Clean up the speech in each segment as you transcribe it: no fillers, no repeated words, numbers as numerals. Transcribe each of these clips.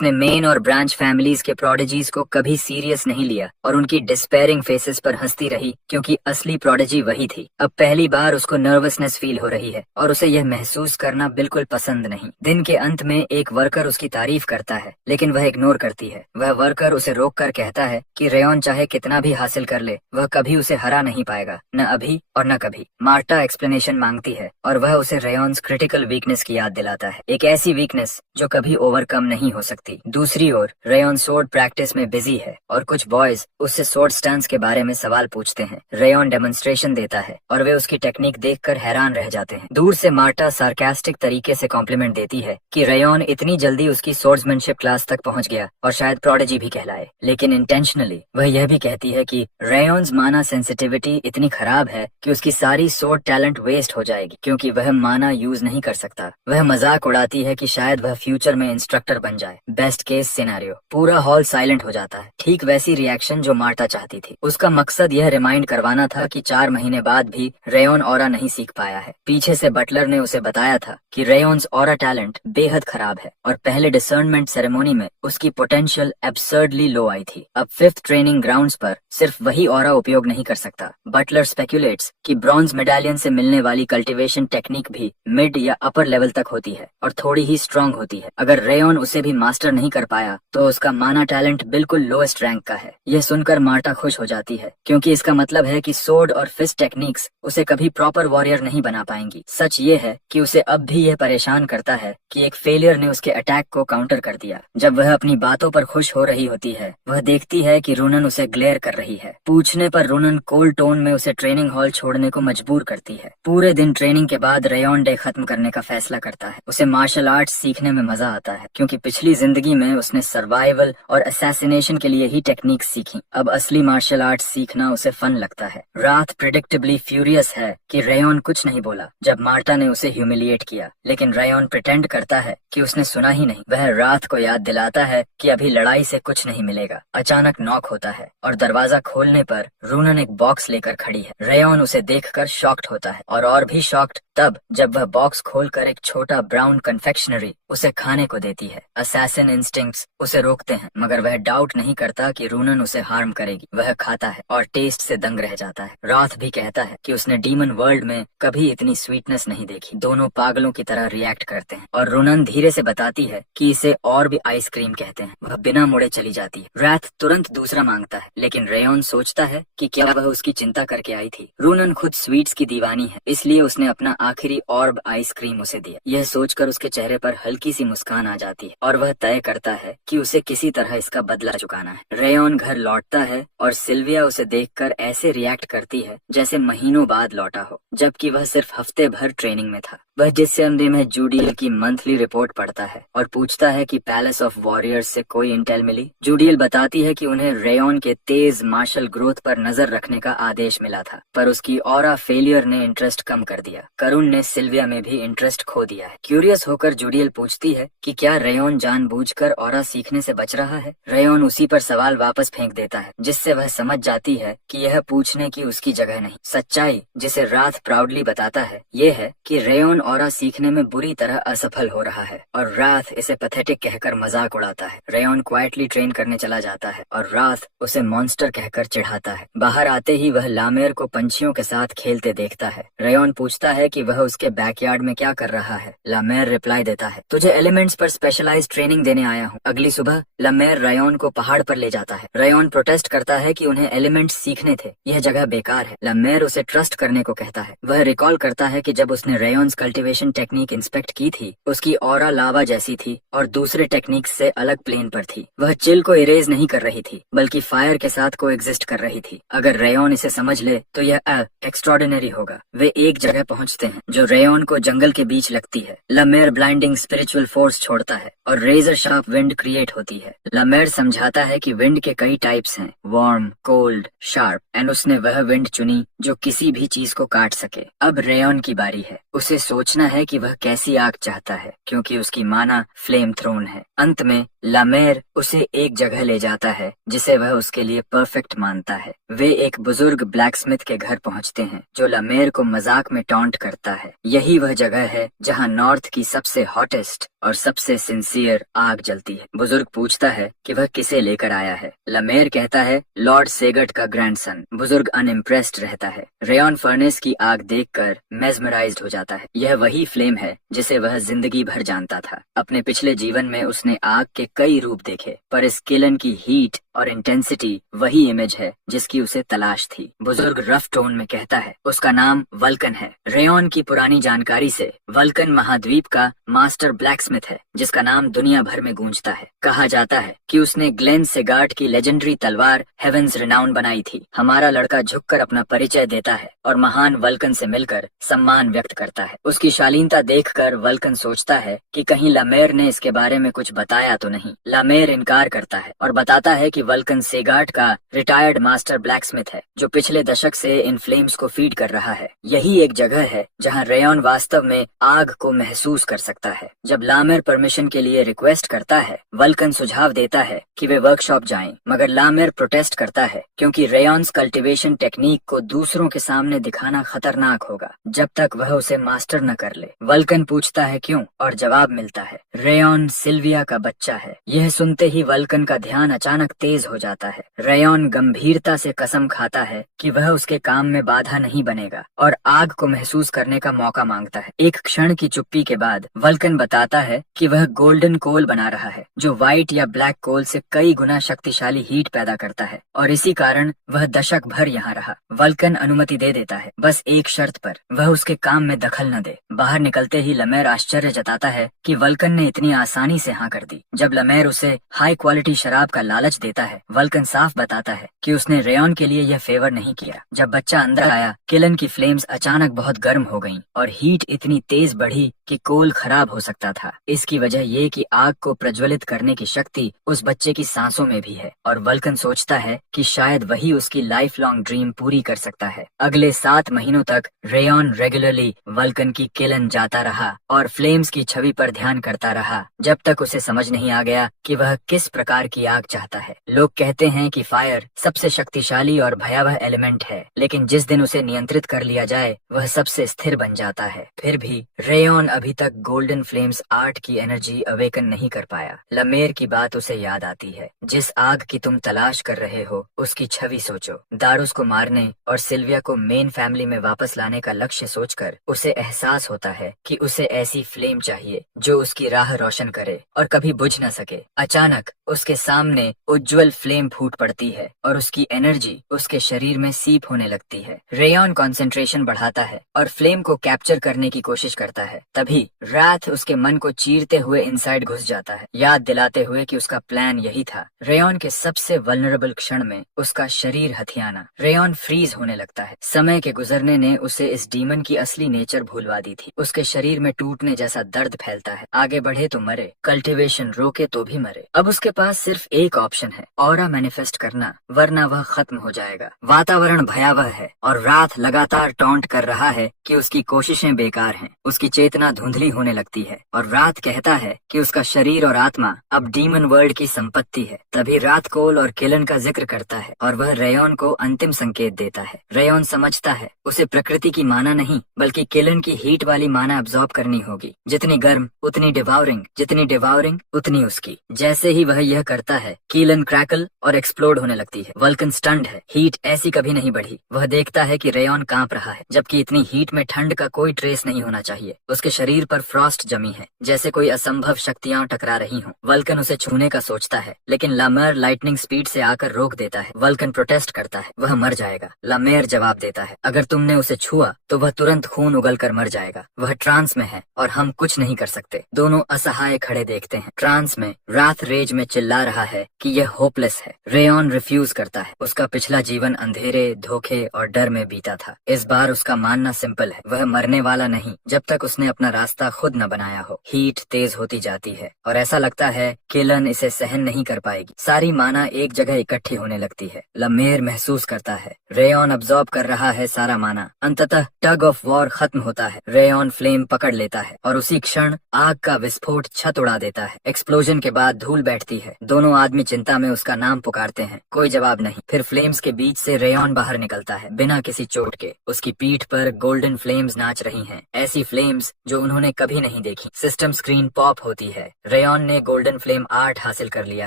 उसने मेन और branch families के प्रोडिजीज को कभी सीरियस नहीं लिया और उनकी डिस्पेयरिंग फेसेस पर हंसती रही, क्योंकि असली प्रोडिजी वही थी। अब पहली बार उसको नर्वसनेस फील हो रही है और उसे यह महसूस करना बिल्कुल पसंद नहीं। दिन के अंत में एक वर्कर उसकी तारीफ करता है, लेकिन वह इग्नोर करती है। वह वर्कर उसे रोक कर कहता है कि रेयॉन चाहे कितना भी हासिल कर ले, वह कभी उसे हरा नहीं पाएगा, न अभी और न कभी। मार्टा एक्सप्लेनेशन मांगती है और वह उसे रेयॉन्स क्रिटिकल वीकनेस की याद दिलाता है, एक ऐसी वीकनेस जो कभी ओवरकम नहीं हो सकती। दूसरी ओर रेयॉन सोर्ड प्रैक्टिस में बिजी है और कुछ बॉयज उससे सोर्ड स्टैंस के बारे में सवाल पूछते हैं। रेयॉन डेमोन्स्ट्रेशन देता है और वे उसकी टेक्निक देखकर हैरान रह जाते हैं। दूर से मार्टा सार्कास्टिक तरीके से कॉम्प्लीमेंट देती है कि रेयॉन इतनी जल्दी उसकी सोर्ड्समैनशिप क्लास तक पहुंच गया और शायद प्रोडिजी भी कहलाए, लेकिन इंटेंशनली वह यह भी कहती है कि रेयॉन्स माना सेंसिटिविटी इतनी खराब है कि उसकी सारी सोर्ड टैलेंट वेस्ट हो जाएगी, क्योंकि वह माना यूज नहीं कर सकता। वह मजाक उड़ाती है कि शायद वह फ्यूचर में इंस्ट्रक्टर बन जाए। Best case scenario. पूरा हॉल साइलेंट हो जाता है, ठीक वैसी रिएक्शन जो मार्टा चाहती थी। उसका मकसद यह रिमाइंड करवाना था कि 4 महीने बाद भी रेयॉन ऑरा नहीं सीख पाया है। पीछे से बटलर ने उसे बताया था कि रेयॉन्स ऑरा टैलेंट बेहद खराब है और पहले डिसर्नमेंट सेरेमोनी में उसकी पोटेंशियल एब्सर्डली लो आई थी। अब 5th ट्रेनिंग ग्राउंड्स पर सिर्फ वही ऑरा उपयोग नहीं कर सकता। बटलर स्पेक्यूलेट्स कि ब्रॉन्ज मेडालियन से मिलने वाली कल्टीवेशन टेक्निक भी मिड या अपर लेवल तक होती है और थोड़ी ही स्ट्रांग होती है। अगर रेयॉन उसे भी मास्टर नहीं कर पाया तो उसका माना टैलेंट बिल्कुल लोएस्ट रैंक का है। यह सुनकर मार्टा खुश हो जाती है, क्योंकि इसका मतलब है कि सोर्ड और फिस्ट टेक्निक्स उसे कभी प्रॉपर वॉरियर नहीं बना पाएंगी। सच ये है कि उसे अब भी यह परेशान करता है कि एक फेलियर ने उसके अटैक को काउंटर कर दिया। जब वह अपनी बातों पर खुश हो रही होती है, वह देखती है कि रूनन उसे ग्लेयर कर रही है। पूछने पर रूनन कोल्ड टोन में उसे ट्रेनिंग हॉल छोड़ने को मजबूर करती है। पूरे दिन ट्रेनिंग के बाद रेयॉन डे खत्म करने का फैसला करता है। उसे मार्शल आर्ट्स सीखने में मजा आता है, क्योंकि पिछली जिंदगी में उसने सर्वाइवल और असैसिनेशन के लिए ही टेक्निक सीखी। अब असली मार्शल आर्ट्स सीखना उसे फन लगता है। रात प्रिडिक्टेबली फ्यूरियस है कि रेयॉन कुछ नहीं बोला जब मार्टा ने उसे ह्यूमिलिएट किया, लेकिन रेयॉन प्रिटेंड करता है कि उसने सुना ही नहीं। वह रात को याद दिलाता है कि अभी लड़ाई से कुछ नहीं मिलेगा। अचानक नॉक होता है और दरवाजा खोलने पर रूनन एक बॉक्स लेकर खड़ी है। रेयॉन उसे देखकर शॉक्ड होता है और भी शॉक्ड तब जब वह बॉक्स खोलकर एक छोटा ब्राउन कन्फेक्शनरी उसे खाने को देती है। असैसिन इंस्टिंक्ट्स उसे रोकते हैं, मगर वह डाउट नहीं करता कि रूनन उसे हार्म करेगी। वह खाता है और टेस्ट से दंग रह जाता है। राथ भी कहता है कि उसने डीमन वर्ल्ड में कभी इतनी स्वीटनेस नहीं देखी। दोनों पागलों की तरह रिएक्ट करते हैं और रूनन धीरे से बताती है कि इसे और भी आइसक्रीम कहते हैं। वह बिना मुड़े चली जाती है। राथ तुरंत दूसरा मांगता है, लेकिन रेयॉन सोचता है कि क्या वह उसकी चिंता करके आई थी। रूनन खुद स्वीट्स की दीवानी है, इसलिए उसने अपना आखिरी ऑर्ब आइसक्रीम उसे दिया। यह सोचकर उसके चेहरे पर हल्की सी मुस्कान आ जाती है और वह तय करता है कि उसे किसी तरह इसका बदला चुकाना है। रेयॉन घर लौटता है और सिल्विया उसे देखकर ऐसे रिएक्ट करती है जैसे महीनों बाद लौटा हो, जबकि वह सिर्फ हफ्ते भर ट्रेनिंग में था। वह डिसेंबर में जूडियल की मंथली रिपोर्ट पढ़ता है और पूछता है कि पैलेस ऑफ वॉरियर्स से कोई इंटेल मिली। जूडियल बताती है कि उन्हें रेयॉन के तेज मार्शल ग्रोथ पर नजर रखने का आदेश मिला था, पर उसकी ऑरा फेलियर ने इंटरेस्ट कम कर दिया। करुण ने सिल्विया में भी इंटरेस्ट खो दिया है। क्यूरियस होकर जूडियल पूछती है कि क्या रेयॉन जानबूझकर ऑरा सीखने से बच रहा है। रेयॉन उसी पर सवाल वापस फेंक देता है, जिससे वह समझ जाती है कि यह पूछने की उसकी जगह नहीं। सच्चाई जिसे राथ प्राउडली बताता है ये है कि रेयॉन ऑरा सीखने में बुरी तरह असफल हो रहा है और राथ इसे पैथेटिक कहकर मजाक उड़ाता है। रेयॉन क्वाइटली ट्रेन करने चला जाता है और राथ उसे मॉन्स्टर कहकर चिढ़ाता है। बाहर आते ही वह लामेर को पंछियों के साथ खेलते देखता है। रेयॉन पूछता है कि वह उसके बैकयार्ड में क्या कर रहा है। लामेर रिप्लाई देता है, तुझे एलिमेंट्स पर स्पेशलाइज ट्रेनिंग देने आया हूँ। अगली सुबह लामेर रेयॉन को पहाड़ पर ले जाता है। रेयॉन प्रोटेस्ट करता है कि उन्हें एलिमेंट्स सीखने थे, यह जगह बेकार है। लामेर उसे ट्रस्ट करने को कहता है। वह रिकॉल करता है कि जब उसने रेयॉन्स कल्टीवेशन टेक्निक इंस्पेक्ट की थी, उसकी ऑरा लावा जैसी थी और दूसरे टेक्निक से अलग प्लेन पर थी। वह चिल को इरेज नहीं कर रही थी, बल्कि फायर के साथ को एग्जिस्ट कर रही थी। अगर रेयॉन इसे समझ ले तो यह एक्स्ट्रॉर्डिनरी होगा। वे एक जगह पहुंचते हैं जो रेयॉन को जंगल के बीच लगती है। लामेर ब्लाइंडिंग स्पिरिचुअल फोर्स छोड़ता है और रेजर शार्प विंड क्रिएट होती है। लामेर समझाता है कि विंड के कई टाइप्स हैं, वार्म, कोल्ड, शार्प, एंड उसने वह विंड चुनी जो किसी भी चीज को काट सके। अब रेयॉन की बारी है। उसे सोचना है कि वह कैसी आग चाहता है, क्योंकि उसकी माना फ्लेम थ्रोन है। अंत में लामेर उसे एक जगह ले जाता है जिसे वह उसके लिए परफेक्ट मानता है। वे एक बुजुर्ग ब्लैकस्मिथ के घर पहुंचते हैं जो लामेर को मजाक में टॉन्ट करता है। यही वह जगह है जहां नॉर्थ की सबसे हॉटेस्ट और सबसे सिंसियर आग आग जलती है। बुजुर्ग पूछता है कि वह किसे लेकर आया है। लमेर कहता है लॉर्ड सेगट का ग्रैंडसन। बुजुर्ग अनइम्प्रेस्ड रहता है। रेयन फर्नेस की आग देखकर मेस्मराइज्ड हो जाता है। यह वही फ्लेम है जिसे वह जिंदगी भर जानता था। अपने पिछले जीवन में उसने आग के कई रूप देखे, पर इस किलन की हीट और इंटेंसिटी वही इमेज है जिसकी उसे तलाश थी। बुजुर्ग रफ टोन में कहता है उसका नाम वल्कन है। रेयन की पुरानी जानकारी से वल्कन महाद्वीप का मास्टर ब्लैकस्मिथ है जिसका नाम दुनिया भर में गूंजता है। कहा जाता है कि उसने ग्लेन सेगार्ट की लेजेंडरी तलवार हेवेंस रिनाउन बनाई थी। हमारा लड़का झुककर अपना परिचय देता है और महान वल्कन से मिलकर सम्मान व्यक्त करता है। उसकी शालीनता देखकर वल्कन सोचता है कि कहीं लमेर ने इसके बारे में कुछ बताया तो नहीं। लमेर इनकार करता है और बताता है कि वल्कन सेगार्ट का रिटायर्ड मास्टर ब्लैकस्मिथ है जो पिछले दशक से इन फ्लेम्स को फीड कर रहा है। यही एक जगह है जहां रेयन वास्तव में आग को महसूस कर सकता है। जब लामेर परमिशन के लिए रिक्वेस्ट करता है, वल्कन सुझाव देता है कि वे वर्कशॉप जाएं, मगर लामेर प्रोटेस्ट करता है क्योंकि रेयन्स कल्टीवेशन टेक्निक को दूसरों के सामने दिखाना खतरनाक होगा जब तक वह उसे मास्टर न कर ले। वल्कन पूछता है क्यों, और जवाब मिलता है रेयन सिल्विया का बच्चा है। यह सुनते ही वल्कन का ध्यान अचानक तेज हो जाता है। रेयन गंभीरता से कसम खाता है कि वह उसके काम में बाधा नहीं बनेगा और आग को महसूस करने का मौका मांगता है। एक क्षण की चुप्पी के बाद वल्कन बताता है कि वह गोल्डन कोल बना रहा है जो व्हाइट या ब्लैक कोल से कई गुना शक्तिशाली हीट पैदा करता है और इसी कारण वह दशक भर यहाँ रहा। वल्कन अनुमति दे देता है, बस एक शर्त पर, वह उसके काम में दखल न दे। बाहर निकलते ही लमेर आश्चर्य जताता है कि वल्कन ने इतनी आसानी से हाँ कर दी। जब लमेर उसे हाई क्वालिटी शराब का लालच देता है, वल्कन साफ बताता है कि उसने रेयन के लिए यह फेवर नहीं किया। जब बच्चा अंदर आया, किलन की फ्लेम्स अचानक बहुत गर्म हो गईं और हीट इतनी तेज बढ़ी कि कोल खराब हो सकता था। इसकी वजह ये कि आग को प्रज्वलित करने की शक्ति उस बच्चे की सांसों में भी है और वल्कन सोचता है कि शायद वही उसकी लाइफ लॉन्ग ड्रीम पूरी कर सकता है। अगले 7 महीनों तक रेयन रेगुलरली वल्कन की किलन जाता रहा और फ्लेम्स की छवि पर ध्यान करता रहा जब तक उसे समझ नहीं आ गया कि वह किस प्रकार की आग चाहता है। लोग कहते हैं कि फायर सबसे शक्तिशाली और भयावह एलिमेंट है, लेकिन जिस दिन उसे नियंत्रित कर लिया जाए वह सबसे स्थिर बन जाता है। फिर भी रेयन अभी तक गोल्डन फ्लेम्स आर्ट की एनर्जी अवेकन नहीं कर पाया। लमेर की बात उसे याद आती है, जिस आग की तुम तलाश कर रहे हो उसकी छवि सोचो। दारुस को मारने और सिल्विया को मेन फैमिली में वापस लाने का लक्ष्य सोचकर उसे एहसास होता है कि उसे ऐसी फ्लेम चाहिए जो उसकी राह रोशन करे और कभी बुझ न सके। अचानक उसके सामने उज्जवल फ्लेम फूट पड़ती है और उसकी एनर्जी उसके शरीर में सीप होने लगती है। रेयन कंसंट्रेशन बढ़ाता है और फ्लेम को कैप्चर करने की कोशिश करता है। तभी रात उसके मन को चीरते हुए इनसाइड घुस जाता है, याद दिलाते हुए कि उसका प्लान यही था। रेयन के सबसे वल्नरेबल क्षण में उसका शरीर हथियाना। रेयन फ्रीज होने लगता है। समय के गुजरने ने उसे इस डीमन की असली नेचर भूलवा दी थी। उसके शरीर में टूटने जैसा दर्द फैलता है। आगे बढ़े तो मरे, कल्टीवेशन रोके तो भी मरे। अब उसके पास सिर्फ एक ऑप्शन है, ऑरा मैनिफेस्ट करना, वरना वह खत्म हो जाएगा। वातावरण भयावह है और रात लगातार टॉन्ट कर रहा है कि उसकी कोशिशें बेकार हैं। उसकी चेतना धुंधली होने लगती है और रात कहता है कि उसका शरीर और आत्मा अब डीमन वर्ल्ड की संपत्ति है। तभी रात कोल और किलन का जिक्र करता है और वह रेयन को अंतिम संकेत देता है। रेयन समझता है उसे प्रकृति की माना नहीं बल्कि किलन की हीट वाली माना अब्सॉर्ब करनी होगी। जितनी गर्म उतनी डिवाउरिंग, जितनी डिवाउरिंग उतनी उसकी। जैसे ही वह यह करता है, किलन क्रैकल और एक्सप्लोड होने लगती है। वल्कन स्टन्ड है, हीट ऐसी कभी नहीं बढ़ी। वह देखता है कि रेयन कांप रहा है, जबकि इतनी हीट में ठंड का कोई ट्रेस नहीं होना चाहिए। उसके शरीर पर फ्रॉस्ट जमी है, जैसे कोई असंभव शक्तियां टकरा रही हों। वल्कन उसे छूने का सोचता है, लेकिन लामेर लाइटनिंग स्पीड से आकर रोक देता है। वल्कन प्रोटेस्ट करता है, वह मर जाएगा। लामेर जवाब देता है, अगर तुमने उसे छुआ तो वह तुरंत खून उगलकर मर जाएगा। वह ट्रांस में है और हम कुछ नहीं कर सकते। दोनों असहाय खड़े देखते हैं। ट्रांस में रात रेज में चिल्ला रहा है कि यह होपलेस है। रेयन रिफ्यूज करता है। उसका पिछला जीवन अंधेरे, धोखे और डर में बीता था। इस बार उसका मानना सिंपल है, वह मरने वाला नहीं जब तक उसने अपना रास्ता खुद न बनाया हो। हीट तेज होती जाती है और ऐसा लगता है किलन इसे सहन नहीं कर पाएगी। सारी माना एक जगह इकट्ठी होने लगती है। लमेर महसूस करता है रेयन अब्सॉर्ब कर रहा है सारा माना। अंततः टग ऑफ वॉर खत्म होता है। रेयन फ्लेम पकड़ लेता है और उसी क्षण आग का विस्फोट छत उड़ा देता है। एक्सप्लोजन के बाद धूल बैठती है। दोनों आदमी चिंता में उसका नाम पुकारते हैं, कोई जवाब नहीं। फिर फ्लेम्स के बीच से रेयन बाहर निकलता है बिना किसी चोट के। उसकी पीठ पर गोल्डन फ्लेम्स नाच रही हैं, ऐसी फ्लेम्स जो उन्होंने कभी नहीं देखी। सिस्टम स्क्रीन पॉप होती है। रेयॉन ने गोल्डन फ्लेम आर्ट हासिल कर लिया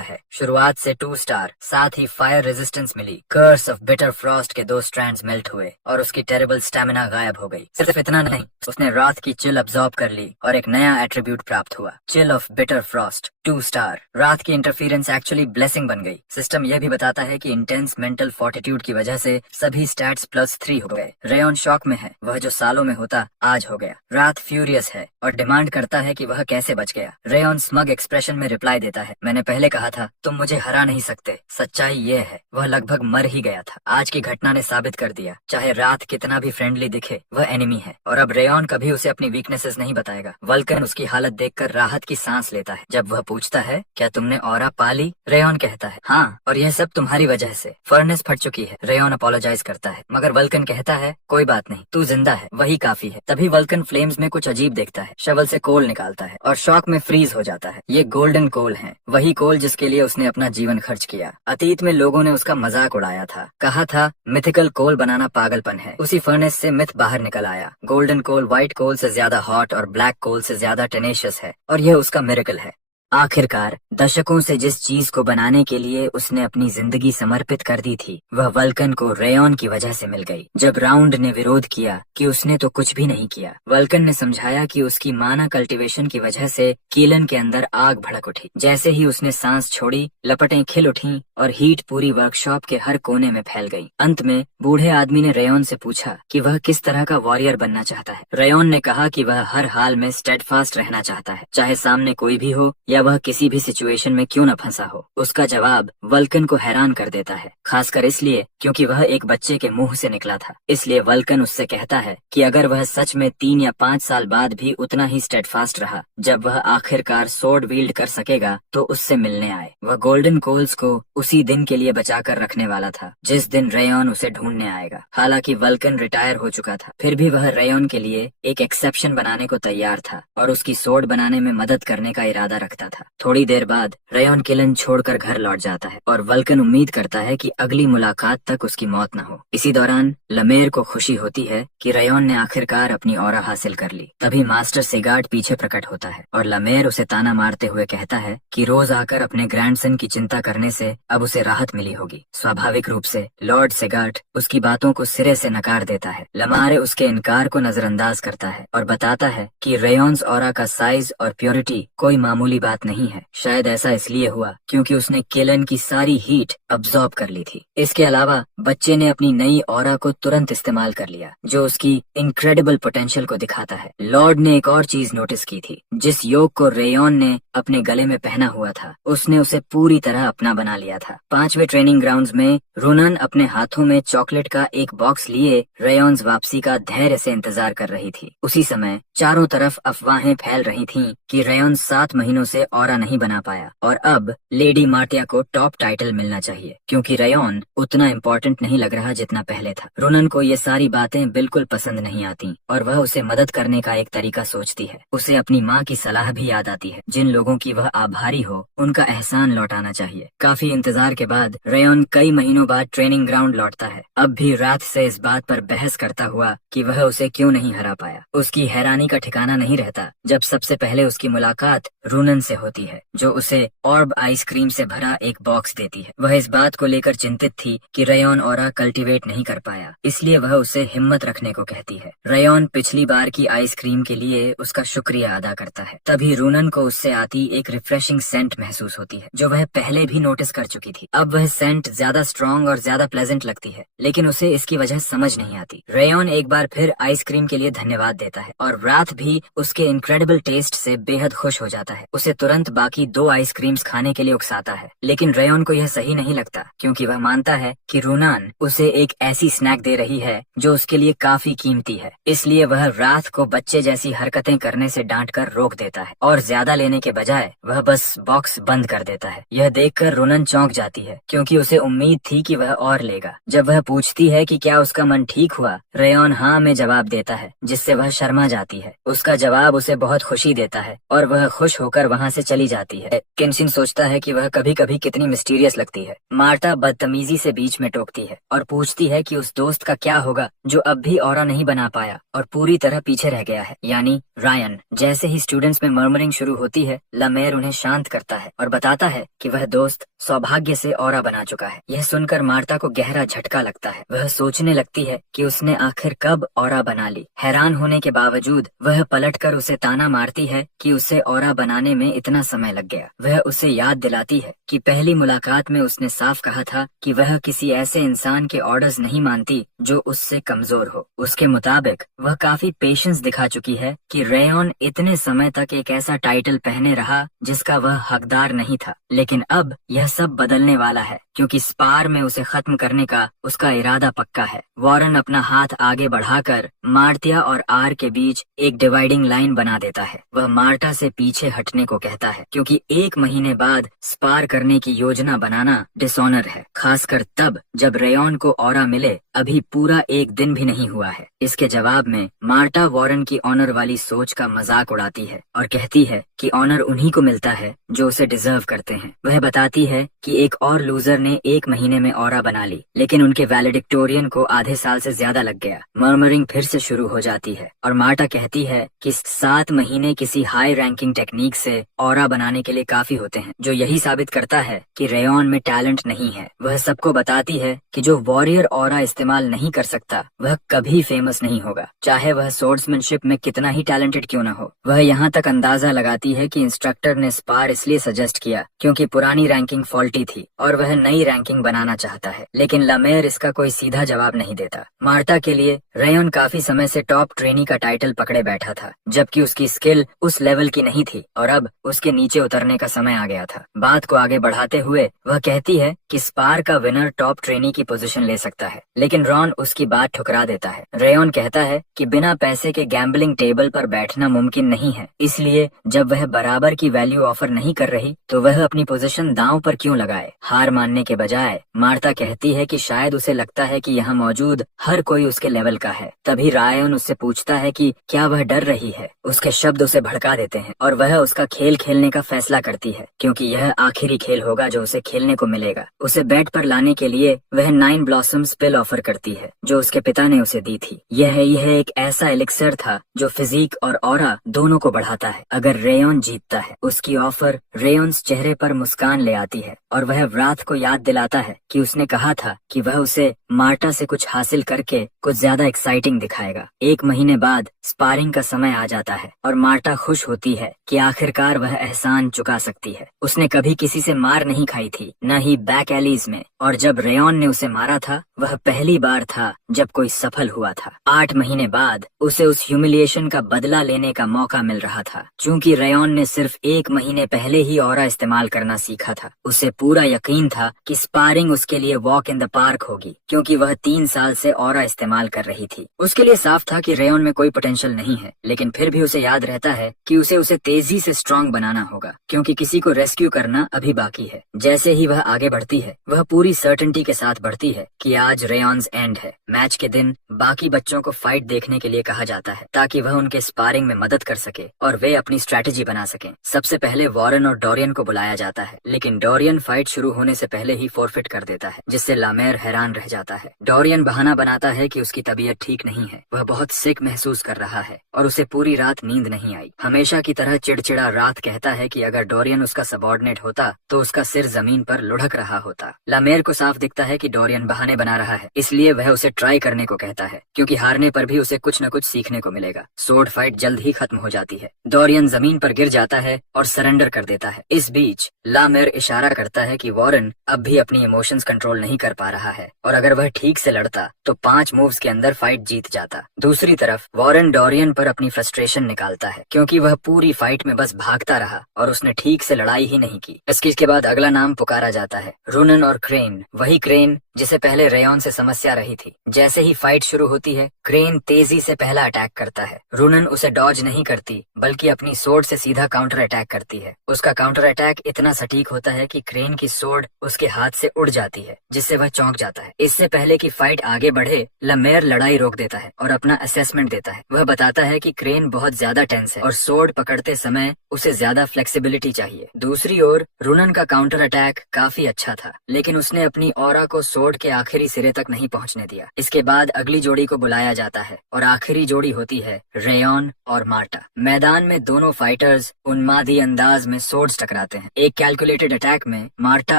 है। शुरुआत से 2 स्टार, साथ ही फायर रेजिस्टेंस मिली। कर्स ऑफ बिटर फ्रॉस्ट के 2 स्ट्रैंड्स मेल्ट हुए और उसकी टेरेबल स्टैमिना गायब हो गई। सिर्फ इतना नहीं, उसने रात की चिल अब्सॉर्ब कर ली और एक नया एट्रीब्यूट प्राप्त हुआ, chill of bitter Frost 2 star. रात की इंटरफेरेंस एक्चुअली ब्लेसिंग बन गई। सिस्टम यह भी बताता है कि इंटेंस मेंटल फोर्टिट्यूड की वजह से सभी स्टैट्स +3 हो गए। रेयॉन शॉक में है, वह जो सालों में होता आज हो गया। रात फ्यूरियस है और डिमांड करता है कि वह कैसे बच गया। रेयॉन स्मग एक्सप्रेशन में रिप्लाई देता है, मैंने पहले कहा था तुम मुझे हरा नहीं सकते। सच्चाई ये है, वह लगभग मर ही गया था। आज की घटना ने साबित कर दिया, चाहे रात कितना भी फ्रेंडली दिखे, वह एनिमी है और अब रेयॉन कभी उसे अपनी वीकनेसेस नहीं बताएगा। वल्कन उसकी हालत देखकर राहत की सांस लेता है। जब वह पूछता है, क्या तुमने ऑरा पा ली? रेयॉन कहता है, हाँ, और यह सब तुम्हारी वजह से। फर्नेस फट चुकी है। रेयॉन अपोलोजाइज करता है, मगर वल्कन कहता है, कोई बात नहीं, तू जिंदा है, वही काफी है। तभी वल्कन फ्लेम्स में कुछ अजीब देखता है, शवल से कोल निकालता है और शॉक में फ्रीज हो जाता है। ये गोल्डन कोल है, वही कोल जिसके लिए उसने अपना जीवन खर्च किया। अतीत में लोगों ने उसका मजाक उड़ाया था, कहा था मिथिकल कोल बनाना पागलपन है। उसी फर्नेस से मिथ बाहर निकल आया। गोल्डन कोल व्हाइट कोल से ज्यादा हॉट और ब्लैक कोल से ज्यादा टेनेशियस है और यह उसका मिरेकल है। आखिरकार दशकों से जिस चीज को बनाने के लिए उसने अपनी जिंदगी समर्पित कर दी थी, वह वल्कन को रेयॉन की वजह से मिल गई। जब राउंड ने विरोध किया कि उसने तो कुछ भी नहीं किया, वल्कन ने समझाया कि उसकी माना कल्टीवेशन की वजह से कीलन के अंदर आग भड़क उठी। जैसे ही उसने सांस छोड़ी, लपटें खिल उठीं और हीट पूरी वर्कशॉप के हर कोने में फैल गई। अंत में बूढ़े आदमी ने रेयॉन से पूछा कि वह किस तरह का वॉरियर बनना चाहता है। रेयॉन ने कहा कि वह हर हाल में स्टेडफास्ट रहना चाहता है, चाहे सामने कोई भी हो या वह किसी भी सिचुएशन में क्यों न फंसा हो। उसका जवाब वल्कन को हैरान कर देता है, खासकर इसलिए क्योंकि वह एक बच्चे के मुंह से निकला था। इसलिए वल्कन उससे कहता है कि अगर वह सच में 3 या 5 साल बाद भी उतना ही स्टेडफास्ट रहा, जब वह आखिरकार सोर्ड वील्ड कर सकेगा तो उससे मिलने आए। वह गोल्डन कोल्स को उसी दिन के लिए बचा कर रखने वाला था जिस दिन रेयॉन उसे ढूंढने आएगा। हालांकि वल्कन रिटायर हो चुका था, फिर भी वह रेयॉन के लिए एक एक्सेप्शन बनाने को तैयार था और उसकी सोर्ड बनाने में मदद करने का इरादा रखता था। थोड़ी देर बाद रेयॉन किलन छोड़कर घर लौट जाता है और वल्कन उम्मीद करता है कि अगली मुलाकात तक उसकी मौत न हो। इसी दौरान लमेर को खुशी होती है कि रेयॉन ने आखिरकार अपनी ऑरा हासिल कर ली। तभी मास्टर सेगार्ड पीछे प्रकट होता है और लमेर उसे ताना मारते हुए कहता है कि रोज आकर अपने ग्रैंडसन की चिंता करने से अब उसे राहत मिली होगी। स्वाभाविक रूप से लॉर्ड सेगार्ड उसकी बातों को सिरे से नकार देता है। लमारे उसके इनकार को नजरअंदाज करता है और बताता है कि रेयॉन्स ऑरा का साइज और प्योरिटी कोई मामूली बात नहीं है। शायद ऐसा इसलिए हुआ क्योंकि उसने किलन की सारी हीट अब्सॉर्ब कर ली थी। इसके अलावा बच्चे ने अपनी नई ऑरा को तुरंत इस्तेमाल कर लिया, जो उसकी इनक्रेडिबल पोटेंशियल को दिखाता है। लॉर्ड ने एक और चीज नोटिस की थी, जिस योग को रेयॉन ने अपने गले में पहना हुआ था, उसने उसे पूरी तरह अपना बना लिया था। 5वें ट्रेनिंग ग्राउंड्स में रूनन अपने हाथों में चॉकलेट का एक बॉक्स लिए रेयॉन्स वापसी का धैर्य से इंतजार कर रही थी। उसी समय चारों तरफ अफवाहें फैल रही थीं कि रेयॉन 7 महीनों से ऑरा नहीं बना पाया और अब लेडी मार्टिया को टॉप टाइटल मिलना चाहिए, क्योंकि रेयॉन उतना इम्पोर्टेंट नहीं लग रहा जितना पहले था। रूनन को ये सारी बातें बिल्कुल पसंद नहीं आती और वह उसे मदद करने का एक तरीका सोचती है। उसे अपनी माँ की सलाह भी याद आती है, जिन लोगों की वह आभारी हो उनका एहसान लौटाना चाहिए। काफी इंतजार के बाद रेयॉन कई महीनों बाद ट्रेनिंग ग्राउंड लौटता है, अब भी रात से इस बात पर बहस करता हुआ कि वह उसे क्यों नहीं हरा पाया। उसकी हैरानी का ठिकाना नहीं रहता जब सबसे पहले उसकी मुलाकात रूनन से होती है, जो उसे ऑर्ब आइसक्रीम से भरा एक बॉक्स देती है। वह इस बात को लेकर चिंतित थी कि रेयॉन ऑरा कल्टीवेट नहीं कर पाया, इसलिए वह उसे हिम्मत रखने को कहती है। रेयॉन पिछली बार की आइसक्रीम के लिए उसका शुक्रिया अदा करता है। तभी रूनन को उससे आती एक रिफ्रेशिंग सेंट महसूस होती है, जो वह पहले भी नोटिस कर चुकी थी। अब वह सेंट ज्यादा स्ट्रॉन्ग और ज्यादा प्लेजेंट लगती है, लेकिन उसे इसकी वजह समझ नहीं आती। रेयॉन एक बार फिर आइसक्रीम के लिए धन्यवाद देता है और रात भी उसके इनक्रेडिबल टेस्ट से बेहद खुश हो जाता है। उसे तुरंत बाकी 2 आइसक्रीम्स खाने के लिए उकसाता है, लेकिन रेयॉन को यह सही नहीं लगता क्योंकि वह मानता है कि रूनन उसे एक ऐसी स्नैक दे रही है जो उसके लिए काफी कीमती है। इसलिए वह रात को बच्चे जैसी हरकतें करने से डांटकर रोक देता है और ज्यादा लेने के बजाय वह बस बॉक्स बंद कर देता है। यह देखकर रूनन चौंक जाती है क्योंकि उसे उम्मीद थी कि वह और लेगा। जब वह पूछती है कि क्या उसका मन ठीक हुआ, रेयॉन हाँ में जवाब देता है, जिससे वह शर्मा जाती है। उसका जवाब उसे बहुत खुशी देता है और वह खुश होकर वहाँ से चली जाती है। केंशिन सोचता है कि वह कभी कभी कितनी मिस्टीरियस लगती है। मार्टा बदतमीजी से बीच में टोकती है और पूछती है कि उस दोस्त का क्या होगा जो अब भी ऑरा नहीं बना पाया और पूरी तरह पीछे रह गया है, यानी रायन। जैसे ही स्टूडेंट्स में मर्मरिंग शुरू होती है, लमेर उन्हें शांत करता है और बताता है कि वह दोस्त सौभाग्य से ऑरा बना चुका है। यह सुनकर मार्ता को गहरा झटका लगता है। वह सोचने लगती है कि उसने आखिर कब ऑरा बना ली। हैरान होने के बावजूद वह पलटकर उसे ताना मारती है कि उसे ऑरा बनाने में इतना समय लग गया। वह उसे याद दिलाती है कि पहली मुलाकात में उसने साफ कहा था कि वह किसी ऐसे इंसान के ऑर्डर्स नहीं मानती जो उससे कमजोर हो। उसके मुताबिक वह काफी पेशेंस दिखा चुकी है कि रेयॉन इतने समय तक एक ऐसा टाइटल पहने रहा जिसका वह हकदार नहीं था। लेकिन अब यह सब बदलने वाला है क्योंकि स्पार में उसे खत्म करने का उसका इरादा पक्का है। वॉरेन अपना हाथ आगे बढ़ाकर मार्टिया और आर के बीच एक डिवाइडिंग लाइन बना देता है। वह मार्टा से पीछे हटने को कहता है क्योंकि 1 महीने बाद स्पार करने की योजना बनाना डिसऑनर है, खासकर तब जब रेयॉन को ऑरा मिले। अभी पूरा 1 दिन भी नहीं हुआ है। इसके जवाब में मार्टा वॉरेन की ऑनर वाली सोच का मजाक उड़ाती है और कहती है कि ऑनर उन्हीं को मिलता है जो उसे डिजर्व करते हैं। वह बताती है कि एक और लूजर ने 1 महीने में ऑरा बना ली, लेकिन उनके वैलेडिक्टोरियन को आधे साल से ज्यादा लग गया। मर्मरिंग फिर से शुरू हो जाती है और मार्टा कहती है कि 7 महीने किसी हाई रैंकिंग टेक्निक से ऑरा बनाने के लिए काफी होते हैं, जो यही साबित करता है कि रेयॉन में टैलेंट नहीं है। वह सबको बताती है कि जो वॉरियर ऑरा इस्तेमाल नहीं कर सकता वह कभी फेमस नहीं होगा, चाहे वह सोर्ड्समैनशिप में कितना ही टैलेंटेड क्यों न हो। वह यहाँ तक अंदाजा लगाती है कि इंस्ट्रक्टर ने स्पार इसलिए सजेस्ट किया क्योंकि पुरानी रैंकिंग फॉल्टी थी और वह नई रैंकिंग बनाना चाहता है। लेकिन लमेर इसका कोई सीधा जवाब नहीं देता। मार्टा के लिए रेयॉन काफी समय से टॉप ट्रेनी का टाइटल पकड़े बैठा था, जबकि उसकी स्किल उस लेवल की नहीं थी और अब उसके नीचे उतरने का समय आ गया था। बात को आगे बढ़ाते हुए वह कहती है कि स्पार का विनर टॉप ट्रेनी की पोजीशन ले सकता है, लेकिन रॉन उसकी बात ठुकरा देता है। रेयॉन कहता है कि बिना पैसे के गैम्बलिंग टेबल पर बैठना मुमकिन नहीं है, इसलिए जब वह बराबर की वैल्यू ऑफर नहीं कर रही तो वह अपनी पोजीशन दांव पर क्यों लगाए। हार मानने के बजाय मार्ता कहती है कि शायद उसे लगता है कि यहाँ मौजूद हर कोई उसके लेवल का है। तभी रायन उससे पूछता है कि क्या वह डर रही है। उसके शब्द उसे भड़का देते हैं और वह उसका खेल खेलने का फैसला करती है क्योंकि यह आखिरी खेल होगा जो उसे खेलने को मिलेगा। उसे बेड पर लाने के लिए वह 9 ब्लॉसम्स पिल ऑफर करती है जो उसके पिता ने उसे दी थी। यह एक ऐसा एलिक्सर था जो फिजिक और ऑरा दोनों को बढ़ाता है। अगर रेयॉन जीतता है, उसकी ऑफर रेयॉन्स चेहरे पर मुस्कान ले आती है और वह व्राथ को याद दिलाता है कि उसने कहा था कि वह उसे मार्टा से कुछ हासिल करके कुछ ज्यादा एक्साइटिंग दिखाएगा। 1 महीने बाद स्पारिंग का समय आ जाता है और मार्टा खुश होती है कि आखिरकार वह एहसान चुका सकती है। उसने कभी किसी से मार नहीं खाई थी, न ही बैक एलीज में, और जब रेयॉन ने उसे मारा था वह पहली बार था जब कोई सफल हुआ था। 8 महीने बाद उसे उस ह्यूमिलिएशन का बदला लेने का मौका मिल रहा था। चूंकि रेयॉन ने सिर्फ 1 महीने पहले ही ऑरा इस्तेमाल करना सीखा था, उसे पूरा यकीन था कि स्पारिंग उसके लिए वॉक इन द पार्क होगी क्योंकि वह 3 साल से ऑरा इस्तेमाल कर रही थी। उसके लिए साफ था कि रेयॉन में कोई पोटेंशियल नहीं है, लेकिन फिर भी उसे याद रहता है कि उसे तेजी से स्ट्रांग बनाना होगा क्योंकि किसी को रेस्क्यू करना अभी बाकी है। जैसे ही वह आगे बढ़ती है वह पूरी सर्टेनिटी के साथ बढ़ती है कि आज रेयॉन्स एंड है। मैच के दिन बाकी बच्चों को फाइट देखने के लिए कहा जाता है ताकि वह उनके स्पारिंग में मदद कर सके और वे अपनी स्ट्रेटेजी बना सकें। सबसे पहले वॉरेन और डोरियन को बुलाया जाता है, लेकिन डोरियन फाइट शुरू होने से पहले ही फॉरफिट कर देता है, जिससे लामेर हैरान रह जाता है। डोरियन बहाना बनाता है कि उसकी तबीयत ठीक नहीं है, वह बहुत सिक महसूस कर रहा है और उसे पूरी रात नींद नहीं आई। हमेशा की तरह चिड़चिड़ा रात कहता है कि अगर डोरियन उसका सबॉर्डिनेट होता तो उसका सिर जमीन पर लुढ़क रहा होता। लामेर को साफ दिखता है कि डोरियन बहाने बना रहा है, इसलिए वह उसे ट्राई करने को कहता है क्योंकि हारने पर भी उसे कुछ न कुछ सीखने को मिलेगा। सोर्ड फाइट जल्द ही खत्म हो जाती है। डोरियन जमीन पर गिर जाता है और सरेंडर कर देता है। इस बीच लामेर इशारा करता है कि वॉरेन अब भी अपनी इमोशंस कंट्रोल नहीं कर पा रहा है और अगर वह ठीक से लड़ता तो 5 मूव्स के अंदर फाइट जीत जाता। दूसरी तरफ वॉरेन डोरियन पर अपनी फ्रस्ट्रेशन निकालता है क्योंकि वह पूरी फाइट में बस भागता रहा और उसने ठीक से लड़ाई ही नहीं की। इसके बाद अगला नाम पुकारा जाता है, रूनन और क्रेन। क्रेन, वही क्रेन जिसे पहले रेयॉन से समस्या रही थी। जैसे ही फाइट शुरू होती है, क्रेन तेजी से पहला अटैक करता है। रुनन उसे डॉज नहीं करती, बल्कि अपनी सोर्ड से सीधा काउंटर अटैक करती है। उसका काउंटर अटैक इतना सटीक होता है कि क्रेन की सोर्ड उसके हाथ से उड़ जाती है, जिससे वह चौंक जाता है। इससे पहले कि फाइट आगे बढ़े, लमेयर लड़ाई रोक देता है और अपना असेसमेंट देता है। वह बताता है कि क्रेन बहुत ज्यादा टेंस है और सोर्ड पकड़ते समय उसे ज्यादा फ्लेक्सिबिलिटी चाहिए। दूसरी ओर रुनन का काउंटर अटैक काफी अच्छा था, लेकिन उसने अपनी ऑरा को सोर्ड के आखिरी सिरे तक नहीं पहुंचने दिया। इसके बाद अगली जोड़ी को बुलाया जाता है और आखिरी जोड़ी होती है रेयॉन और मार्टा। मैदान में दोनों फाइटर्स उन्मादी अंदाज में सोर्ड्स टकराते हैं। एक कैलकुलेटेड अटैक में मार्टा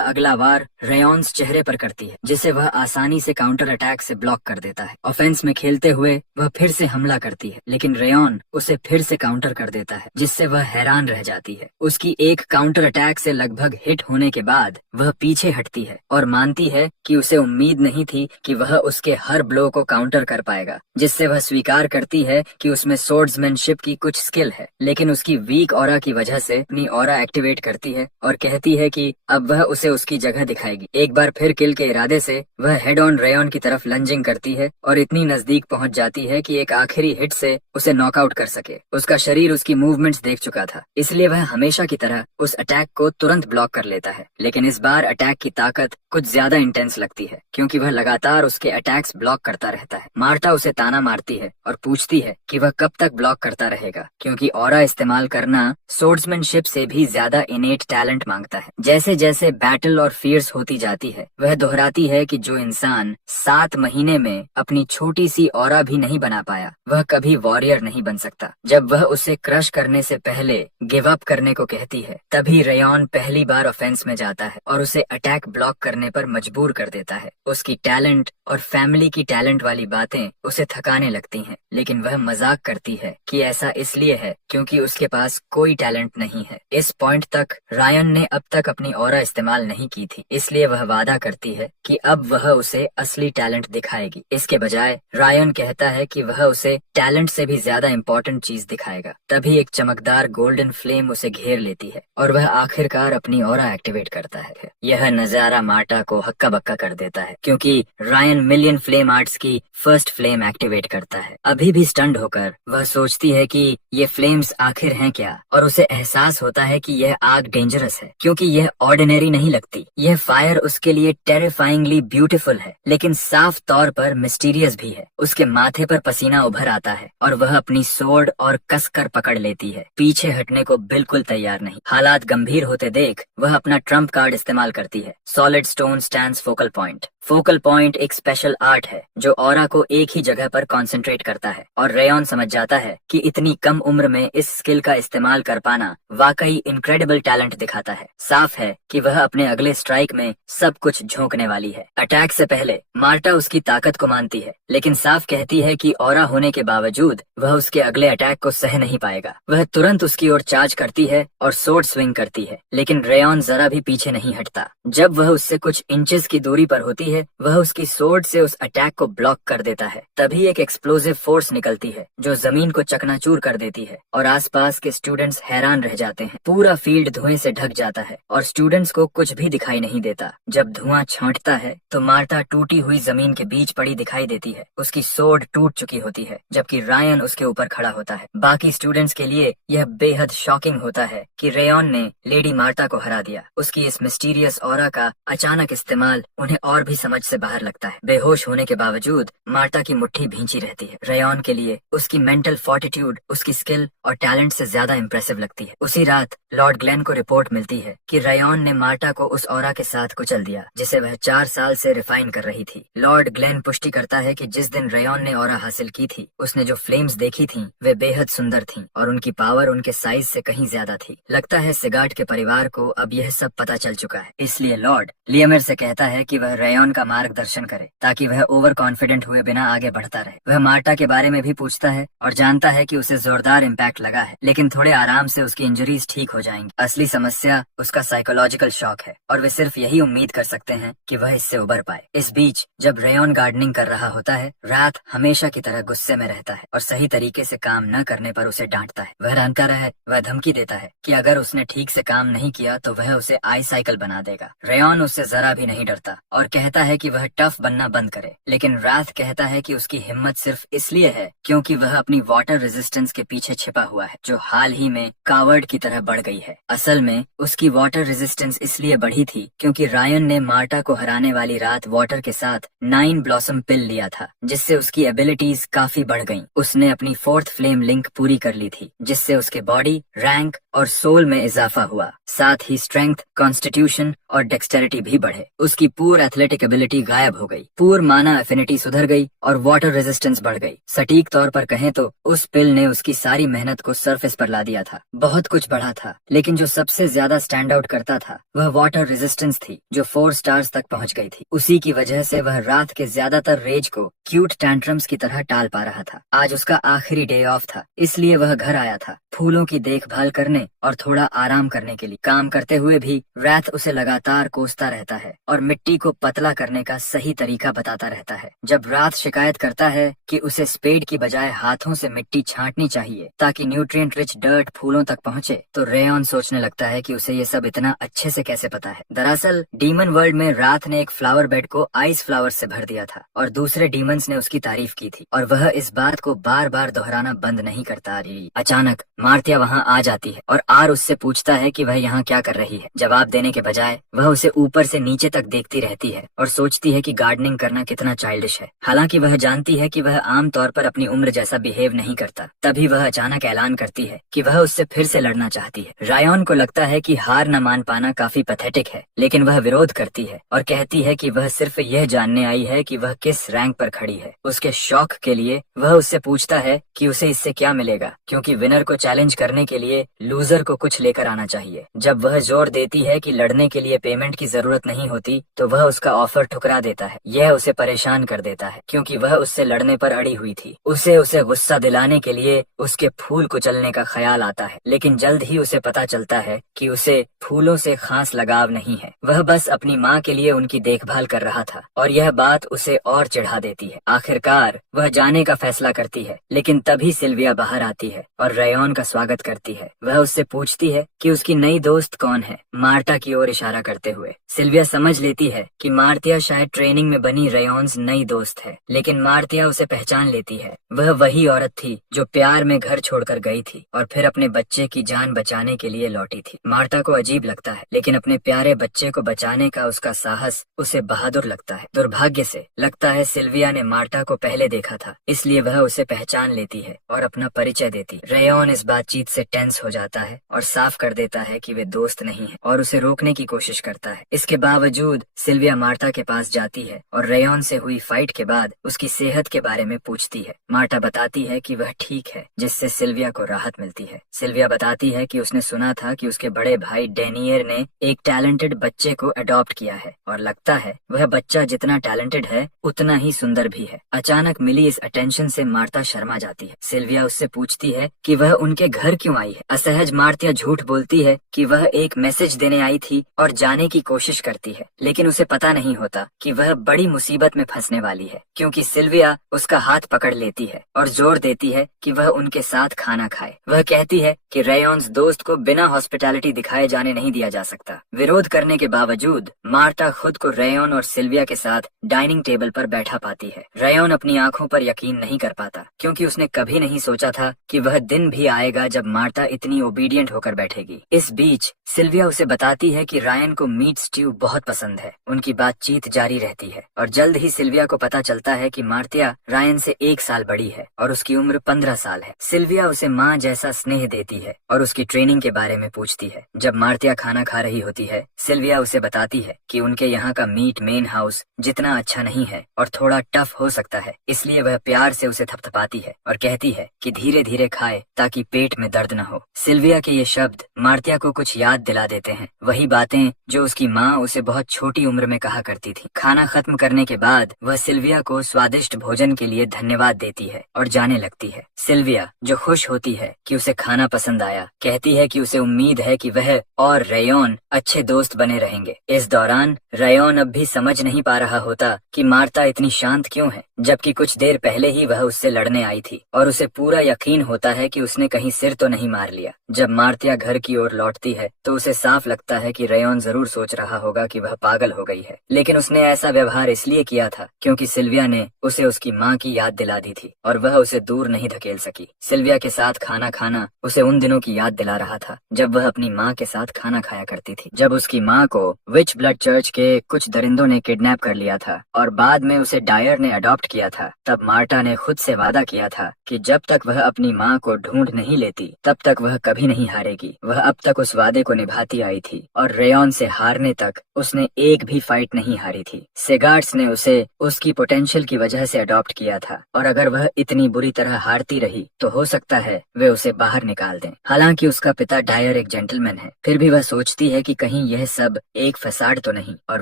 अगला वार रेयॉन्स चेहरे पर करती है, जिसे वह आसानी से काउंटर अटैक से ब्लॉक कर देता है। ऑफेंस में खेलते हुए वह फिर से हमला करती है, लेकिन रेयॉन उसे फिर से काउंटर कर देता है, जिससे वह हैरान रह जाती है। उसकी एक काउंटर अटैक से लगभग हिट होने के बाद वह पीछे हटती है और मानती है कि उसे उम्मीद नहीं थी कि वह उसके हर ब्लो को काउंटर कर पाएगा, जिससे वह स्वीकार करती है कि उसमें सोर्ड्समैनशिप की कुछ स्किल है। लेकिन उसकी वीक ऑरा की वजह से अपनी ऑरा एक्टिवेट करती है और कहती है कि अब वह उसे उसकी जगह दिखाएगी। एक बार फिर किल के इरादे से वह हेड ऑन रेयॉन की तरफ लंजिंग करती है और इतनी नजदीक पहुंच जाती है कि एक आखिरी हिट से उसे नॉकआउट कर सके। उसका शरीर उसकी मूवमेंट्स देख चुका था, इसलिए वह हमेशा की तरह उस अटैक को तुरंत ब्लॉक कर लेता है। लेकिन इस बार अटैक की ताकत कुछ ज्यादा इंटेंस लगती है, क्योंकि वह लगातार उसके अटैक्स ब्लॉक करता रहता है। मार्टा उसे ताना मारती है और पूछती है कि वह कब तक ब्लॉक करता रहेगा, क्योंकि ऑरा इस्तेमाल करना सोर्ड्समैनशिप से भी ज्यादा इनेट टैलेंट मांगता है। जैसे जैसे बैटल और फियर्स होती जाती है, वह दोहराती है कि जो इंसान 7 महीने में अपनी छोटी सी ऑरा भी नहीं बना पाया, वह कभी वॉरियर नहीं बन सकता। जब वह उसे क्रश करने से पहले गिव अप करने को कहती है, तभी रेयॉन पहली बार ऑफेंस में जाता है और उसे अटैक ब्लॉक करने पर मजबूर कर देता है। उसकी टैलेंट और फैमिली की टैलेंट वाली बातें उसे थकाने लगती हैं, लेकिन वह मजाक करती है कि ऐसा इसलिए है क्योंकि उसके पास कोई टैलेंट नहीं है। इस पॉइंट तक रायन ने अब तक अपनी ऑरा इस्तेमाल नहीं की थी, इसलिए वह वादा करती है कि अब वह उसे असली टैलेंट दिखाएगी। इसके बजाय रायन कहता है कि वह उसे टैलेंट से भी ज्यादा इम्पोर्टेंट चीज दिखाएगा। तभी एक चमकदार गोल्डन फ्लेम उसे घेर लेती है और वह आखिरकार अपनी ऑरा एक्टिवेट करता है। यह नजारा मार्टा को हक्का बक्का कर देता है, क्योंकि रायन मिलियन फ्लेम आर्ट्स की फर्स्ट फ्लेम एक्टिवेट करता है। अभी भी स्टन्ड होकर वह सोचती है कि ये फ्लेम्स आखिर हैं क्या, और उसे एहसास होता है कि यह आग डेंजरस है, क्योंकि यह ऑर्डिनरी नहीं लगती। यह फायर उसके लिए टेरिफाइंगली ब्यूटीफुल है, लेकिन साफ तौर पर मिस्टीरियस भी है। उसके माथे पर पसीना उभर आता है और वह अपनी सोर्ड और कसकर पकड़ लेती है, पीछे हटने को बिल्कुल तैयार नहीं। हालात गंभीर होते देख वह अपना ट्रम्प कार्ड इस्तेमाल करती है। Solid stone stands focal point. Focal point एक स्पेशल आर्ट है जो ऑरा को एक ही जगह पर कंसंट्रेट करता है, और रेयॉन समझ जाता है कि इतनी कम उम्र में इस स्किल का इस्तेमाल कर पाना वाकई इनक्रेडिबल टैलेंट दिखाता है। साफ है कि वह अपने अगले स्ट्राइक में सब कुछ झोंकने वाली है। अटैक से पहले मार्टा उसकी ताकत को मानती है, लेकिन साफ कहती है कि ऑरा होने के बावजूद वह उसके अगले अटैक को सह नहीं पाएगा। वह तुरंत उसकी ओर चार्ज करती है और सोर्ड स्विंग करती है, लेकिन रेयॉन जरा भी पीछे नहीं हटता। जब वह उससे कुछ इंचेस की दूरी पर होती है, वह उसकी सोर्ड से उस अटैक को ब्लॉक कर देता है। तभी एक एक्सप्लोसिव फोर्स निकलती है जो जमीन को चकनाचूर कर देती है और आसपास के स्टूडेंट्स हैरान रह जाते हैं। पूरा फील्ड धुएं से ढक जाता है और स्टूडेंट्स को कुछ भी दिखाई नहीं देता। जब धुआं छांटता है तो मार्टा टूटी हुई जमीन के बीच पड़ी दिखाई देती है। उसकी सोर्ड टूट चुकी होती है, जबकि रायन उसके ऊपर खड़ा होता है। बाकी स्टूडेंट्स के लिए यह बेहद शॉकिंग होता है कि रेयॉन ने लेडी मार्टा को हरा दिया। उसकी इस मिस्टीरियस ऑरा का अचानक इस्तेमाल उन्हें और भी समझ से बाहर लगता है। बेहोश होने के बावजूद मार्टा की मुट्ठी भींची रहती है। रेयॉन के लिए उसकी मेंटल फोर्टिट्यूड उसकी स्किल और टैलेंट से ज्यादा इम्प्रेसिव लगती है। उसी रात लॉर्ड ग्लेन को रिपोर्ट मिलती है कि रेयॉन ने मार्टा को उस ऑरा के साथ कुचल दिया जिसे वह 4 साल से रिफाइन कर रही थी। लॉर्ड ग्लेन पुष्टि करता है कि जिस दिन रेयॉन ने ऑरा हासिल की थी, उसने जो फ्लेम्स देखी थीं, वे बेहद सुंदर थीं और उनकी पावर उनके साइज से कहीं ज्यादा थी। लगता है सिगार्ट के परिवार को अब यह सब पता चल चुका है, इसलिए लॉर्ड लियमर से कहता है कि वह रेयॉन का मार्गदर्शन करे ताकि वह ओवर कॉन्फिडेंट हुए बिना आगे बढ़ता रहे। वह मार्टा के बारे में भी पूछता है और जानता है कि उसे जोरदार इम्पैक्ट लगा है, लेकिन थोड़े आराम से उसकी इंजरीज ठीक हो जाएंगी। असली समस्या उसका साइकोलॉजिकल शॉक है और वे सिर्फ यही उम्मीद कर सकते हैं कि वह इससे उबर पाए। इस बीच जब रेयॉन गार्डनिंग कर रहा होता है, रात हमेशा की तरह गुस्से में रहता है और सही तरीके से काम न करने पर उसे डांटता है। वह जानता है, वह धमकी देता है कि अगर उसने ठीक से काम नहीं किया तो वह उसे आई साइकिल बना देगा। रेयॉन उससे जरा भी नहीं डरता और कहता है कि वह टफ बनना बंद करे, लेकिन रात कहता है कि उसकी हिम्मत सिर्फ इसलिए है क्योंकि वह अपनी वाटर रेजिस्टेंस के पीछे छिपा हुआ है, जो हाल ही में कावर्ड की तरह बढ़ गई है। असल में उसकी वाटर रेजिस्टेंस इसलिए बढ़ी थी क्योंकि रायन ने मार्टा को हराने वाली रात वाटर के साथ 9 ब्लॉसम पिल लिया था, जिससे उसकी एबिलिटीज काफी बढ़ गईं। उसने अपनी 4th फ्लेम लिंक पूरी कर ली थी, जिससे उसके बॉडी, रैंक और सोल में इजाफा हुआ। साथ ही स्ट्रेंथ, कॉन्स्टिट्यूशन और डेक्सटेरिटी भी बढ़े। उसकी पूर एथलेटिक एबिलिटी गायब हो गई, पूर माना एफिनिटी सुधर गई और वाटर रेजिस्टेंस बढ़ गई। सटीक तौर पर कहें तो उस पिल ने उसकी सारी मेहनत को सरफेस पर ला दिया था। बहुत कुछ बढ़ा था, लेकिन जो सबसे ज्यादा स्टैंड आउट करता था वह वाटर रेजिस्टेंस थी, जो 4 स्टार्स तक पहुंच गई थी। उसी की वजह से वह रात के ज्यादातर रेज को क्यूट टैंट्रम्स की तरह टाल पा रहा था। आज उसका आखिरी डे ऑफ था, इसलिए वह घर आया था फूलों की देखभाल करने और थोड़ा आराम करने के लिए। काम करते हुए भी रैथ उसे लगातार कोसता रहता है और मिट्टी को पतला करने का सही तरीका बताता रहता है। जब रात शिकायत करता है कि उसे स्पेड की बजाय हाथों से मिट्टी छांटनी चाहिए ताकि न्यूट्रिएंट रिच डर्ट फूलों तक पहुंचे, तो रेयॉन सोचने लगता है कि उसे ये सब इतना अच्छे से कैसे पता है। दरअसल डीमन वर्ल्ड में रात ने एक फ्लावर बेड को आइस फ्लावर से भर दिया था और दूसरे डीमंस ने उसकी तारीफ की थी और वह इस बात को बार बार दोहराना बंद नहीं करता रही। अचानक मार्तिया वहाँ आ जाती है और आर उससे पूछता है कि वह यहाँ क्या कर रही है। जवाब देने के बजाय वह उसे ऊपर से नीचे तक देखती रहती है और सोचती है कि गार्डनिंग करना कितना चाइल्डिश है। हालांकि वह जानती है कि वह आम तौर पर अपनी उम्र जैसा बिहेव नहीं करता। तभी वह अचानक ऐलान करती है कि वह उससे फिर से लड़ना चाहती है। रायन को लगता है कि हार न मान पाना काफी पैथेटिक है, लेकिन वह विरोध करती है और कहती है कि वह सिर्फ यह जानने आई है कि वह किस रैंक पर खड़ी है। उसके शौक के लिए वह उससे पूछता है कि उसे इससे क्या मिलेगा, क्योंकि विनर को चैलेंज करने के लिए लूजर को कुछ लेकर आना चाहिए। जब वह जोर देती है कि लड़ने के लिए पेमेंट की जरूरत नहीं होती, तो वह उसका ऑफर ठुकरा देता है। यह उसे परेशान कर देता है क्योंकि वह उससे लड़ने पर अड़ी हुई थी। उसे गुस्सा दिलाने के लिए उसके फूल कुचलने का ख्याल आता है, लेकिन जल्द ही उसे पता चलता है कि उसे फूलों से खास लगाव नहीं है। वह बस अपनी माँ के लिए उनकी देखभाल कर रहा था और यह बात उसे और चिढ़ा देती है। आखिरकार वह जाने का फैसला करती है, लेकिन तभी सिल्विया बाहर आती है और रेयॉन का स्वागत करती है। वह उससे पूछती है कि उसकी नई दोस्त कौन है, मार्टा की ओर इशारा करते हुए। सिल्विया समझ लेती है कि मार्तिया शायद ट्रेनिंग में बनी रेयॉन्स नई दोस्त है, लेकिन मार्तिया उसे पहचान लेती है। वह वही औरत थी जो प्यार में घर छोड़कर गई थी और फिर अपने बच्चे की जान बचाने के लिए लौटी थी। मार्टा को अजीब लगता है, लेकिन अपने प्यारे बच्चे को बचाने का उसका साहस उसे बहादुर लगता है। दुर्भाग्य से लगता है सिल्विया ने मार्टा को पहले देखा था, इसलिए वह उसे पहचान लेती है और अपना परिचय देती। रेयॉन इस बातचीत से टेंस हो जाता है और साफ कर देता है कि वे दोस्त नहीं है और उसे रोकने की कोशिश करता है। इसके बावजूद सिल्विया मार्टा के पास जाती है और रेयॉन से हुई फाइट के बाद उसकी सेहत के बारे में पूछती है। मार्टा बताती है कि वह ठीक है, जिससे सिल्विया को राहत मिलती है। सिल्विया बताती है कि उसने सुना था कि उसके बड़े भाई डेनियर ने एक टैलेंटेड बच्चे को अडॉप्ट किया है और लगता है वह बच्चा जितना टैलेंटेड है उतना ही सुंदर भी है। अचानक मिली इस अटेंशन से मार्ता शर्मा जाती है। सिल्विया उससे पूछती है कि वह उनके घर क्यों आई है। असहज मार्तिया झूठ बोलती है कि वह एक मैसेज देने आई थी और जाने की कोशिश करती है, लेकिन उसे पता नहीं होता कि वह बड़ी मुसीबत में फंसने वाली है, क्योंकि सिल्विया उसका हाथ पकड़ लेती है और जोर देती है कि वह उनके साथ खाना खाए। वह कहती है कि रेयॉन्स दोस्त को बिना हॉस्पिटैलिटी दिखाए जाने नहीं दिया जा सकता। विरोध करने के बावजूद मार्ता खुद को रेयॉन और सिल्विया के साथ डाइनिंग टेबल पर बैठा पाती है। रेयॉन अपनी आंखों पर यकीन नहीं कर पाता, क्योंकि उसने कभी नहीं सोचा था कि वह दिन भी आएगा जब मार्ता इतनी ओबीडियंट होकर बैठेगी। इस बीच सिल्विया उसे बताती है कि रायन को मीट स्ट्यू बहुत पसंद है। उनकी बातचीत जारी रहती है और जल्द ही सिल्विया को पता चलता है कि मार्तिया रायन से 1 साल बड़ी है और उसकी उम्र 15 साल है। सिल्विया उसे माँ जैसा स्नेह देती है और उसकी ट्रेनिंग के बारे में पूछती है। जब मार्तिया खाना खा रही होती है, सिल्विया उसे बताती है कि उनके यहाँ का मीट मेन हाउस जितना अच्छा नहीं है और थोड़ा टफ हो सकता है, इसलिए वह प्यार से उसे थपथपाती है और कहती है कि धीरे धीरे खाए ताकि पेट में दर्द न हो। सिल्विया सिल्विया के ये शब्द मार्तिया को कुछ याद दिला देते हैं, वही बातें जो उसकी माँ उसे बहुत छोटी उम्र में कहा करती थी। खाना खत्म करने के बाद वह सिल्विया को स्वादिष्ट भोजन के लिए धन्यवाद देती है और जाने लगती है। सिल्विया, जो खुश होती है कि उसे खाना पसंद आया, कहती है कि उसे उम्मीद है कि वह और रेयॉन अच्छे दोस्त बने रहेंगे। इस दौरान रेयॉन अब भी समझ नहीं पा रहा होता कि मार्ता इतनी शांत क्यों है, जबकि कुछ देर पहले ही वह उससे लड़ने आई थी, और उसे पूरा यकीन होता है कि उसने कहीं सिर तो नहीं मार लिया। जब मार्तिया घर की ओर लौटती है तो उसे साफ लगता है कि रेयॉन जरूर सोच रहा होगा कि वह पागल हो गई है, लेकिन उसने ऐसा व्यवहार इसलिए किया था क्योंकि सिल्विया ने उसे उसकी माँ की याद दिला दी थी और वह उसे दूर नहीं धकेल सकी। सिल्विया के साथ खाना खाना उसे उन दिनों की याद दिला रहा था जब वह अपनी माँ के साथ खाना खाया करती थी। जब उसकी माँ को विच ब्लड चर्च के कुछ दरिंदों ने किडनैप कर लिया था और बाद में उसे डायर ने अडॉप्ट किया था, तब मार्टा ने खुद से वादा किया था कि जब तक वह अपनी माँ को ढूंढ नहीं लेती तब तक वह कभी नहीं हारेगी। वह अब तक उस वादे को निभाती आई थी और रेयॉन से हारने तक उसने एक भी फाइट नहीं हारी थी। सेगार्ड्स ने उसे उसकी पोटेंशियल की वजह से अडॉप्ट किया था और अगर वह इतनी बुरी तरह हारती रही तो हो सकता है वे उसे बाहर निकाल दें। हालांकि उसका पिता डायर एक जेंटलमैन है, फिर भी वह सोचती है कि कहीं यह सब एक फसाड तो नहीं और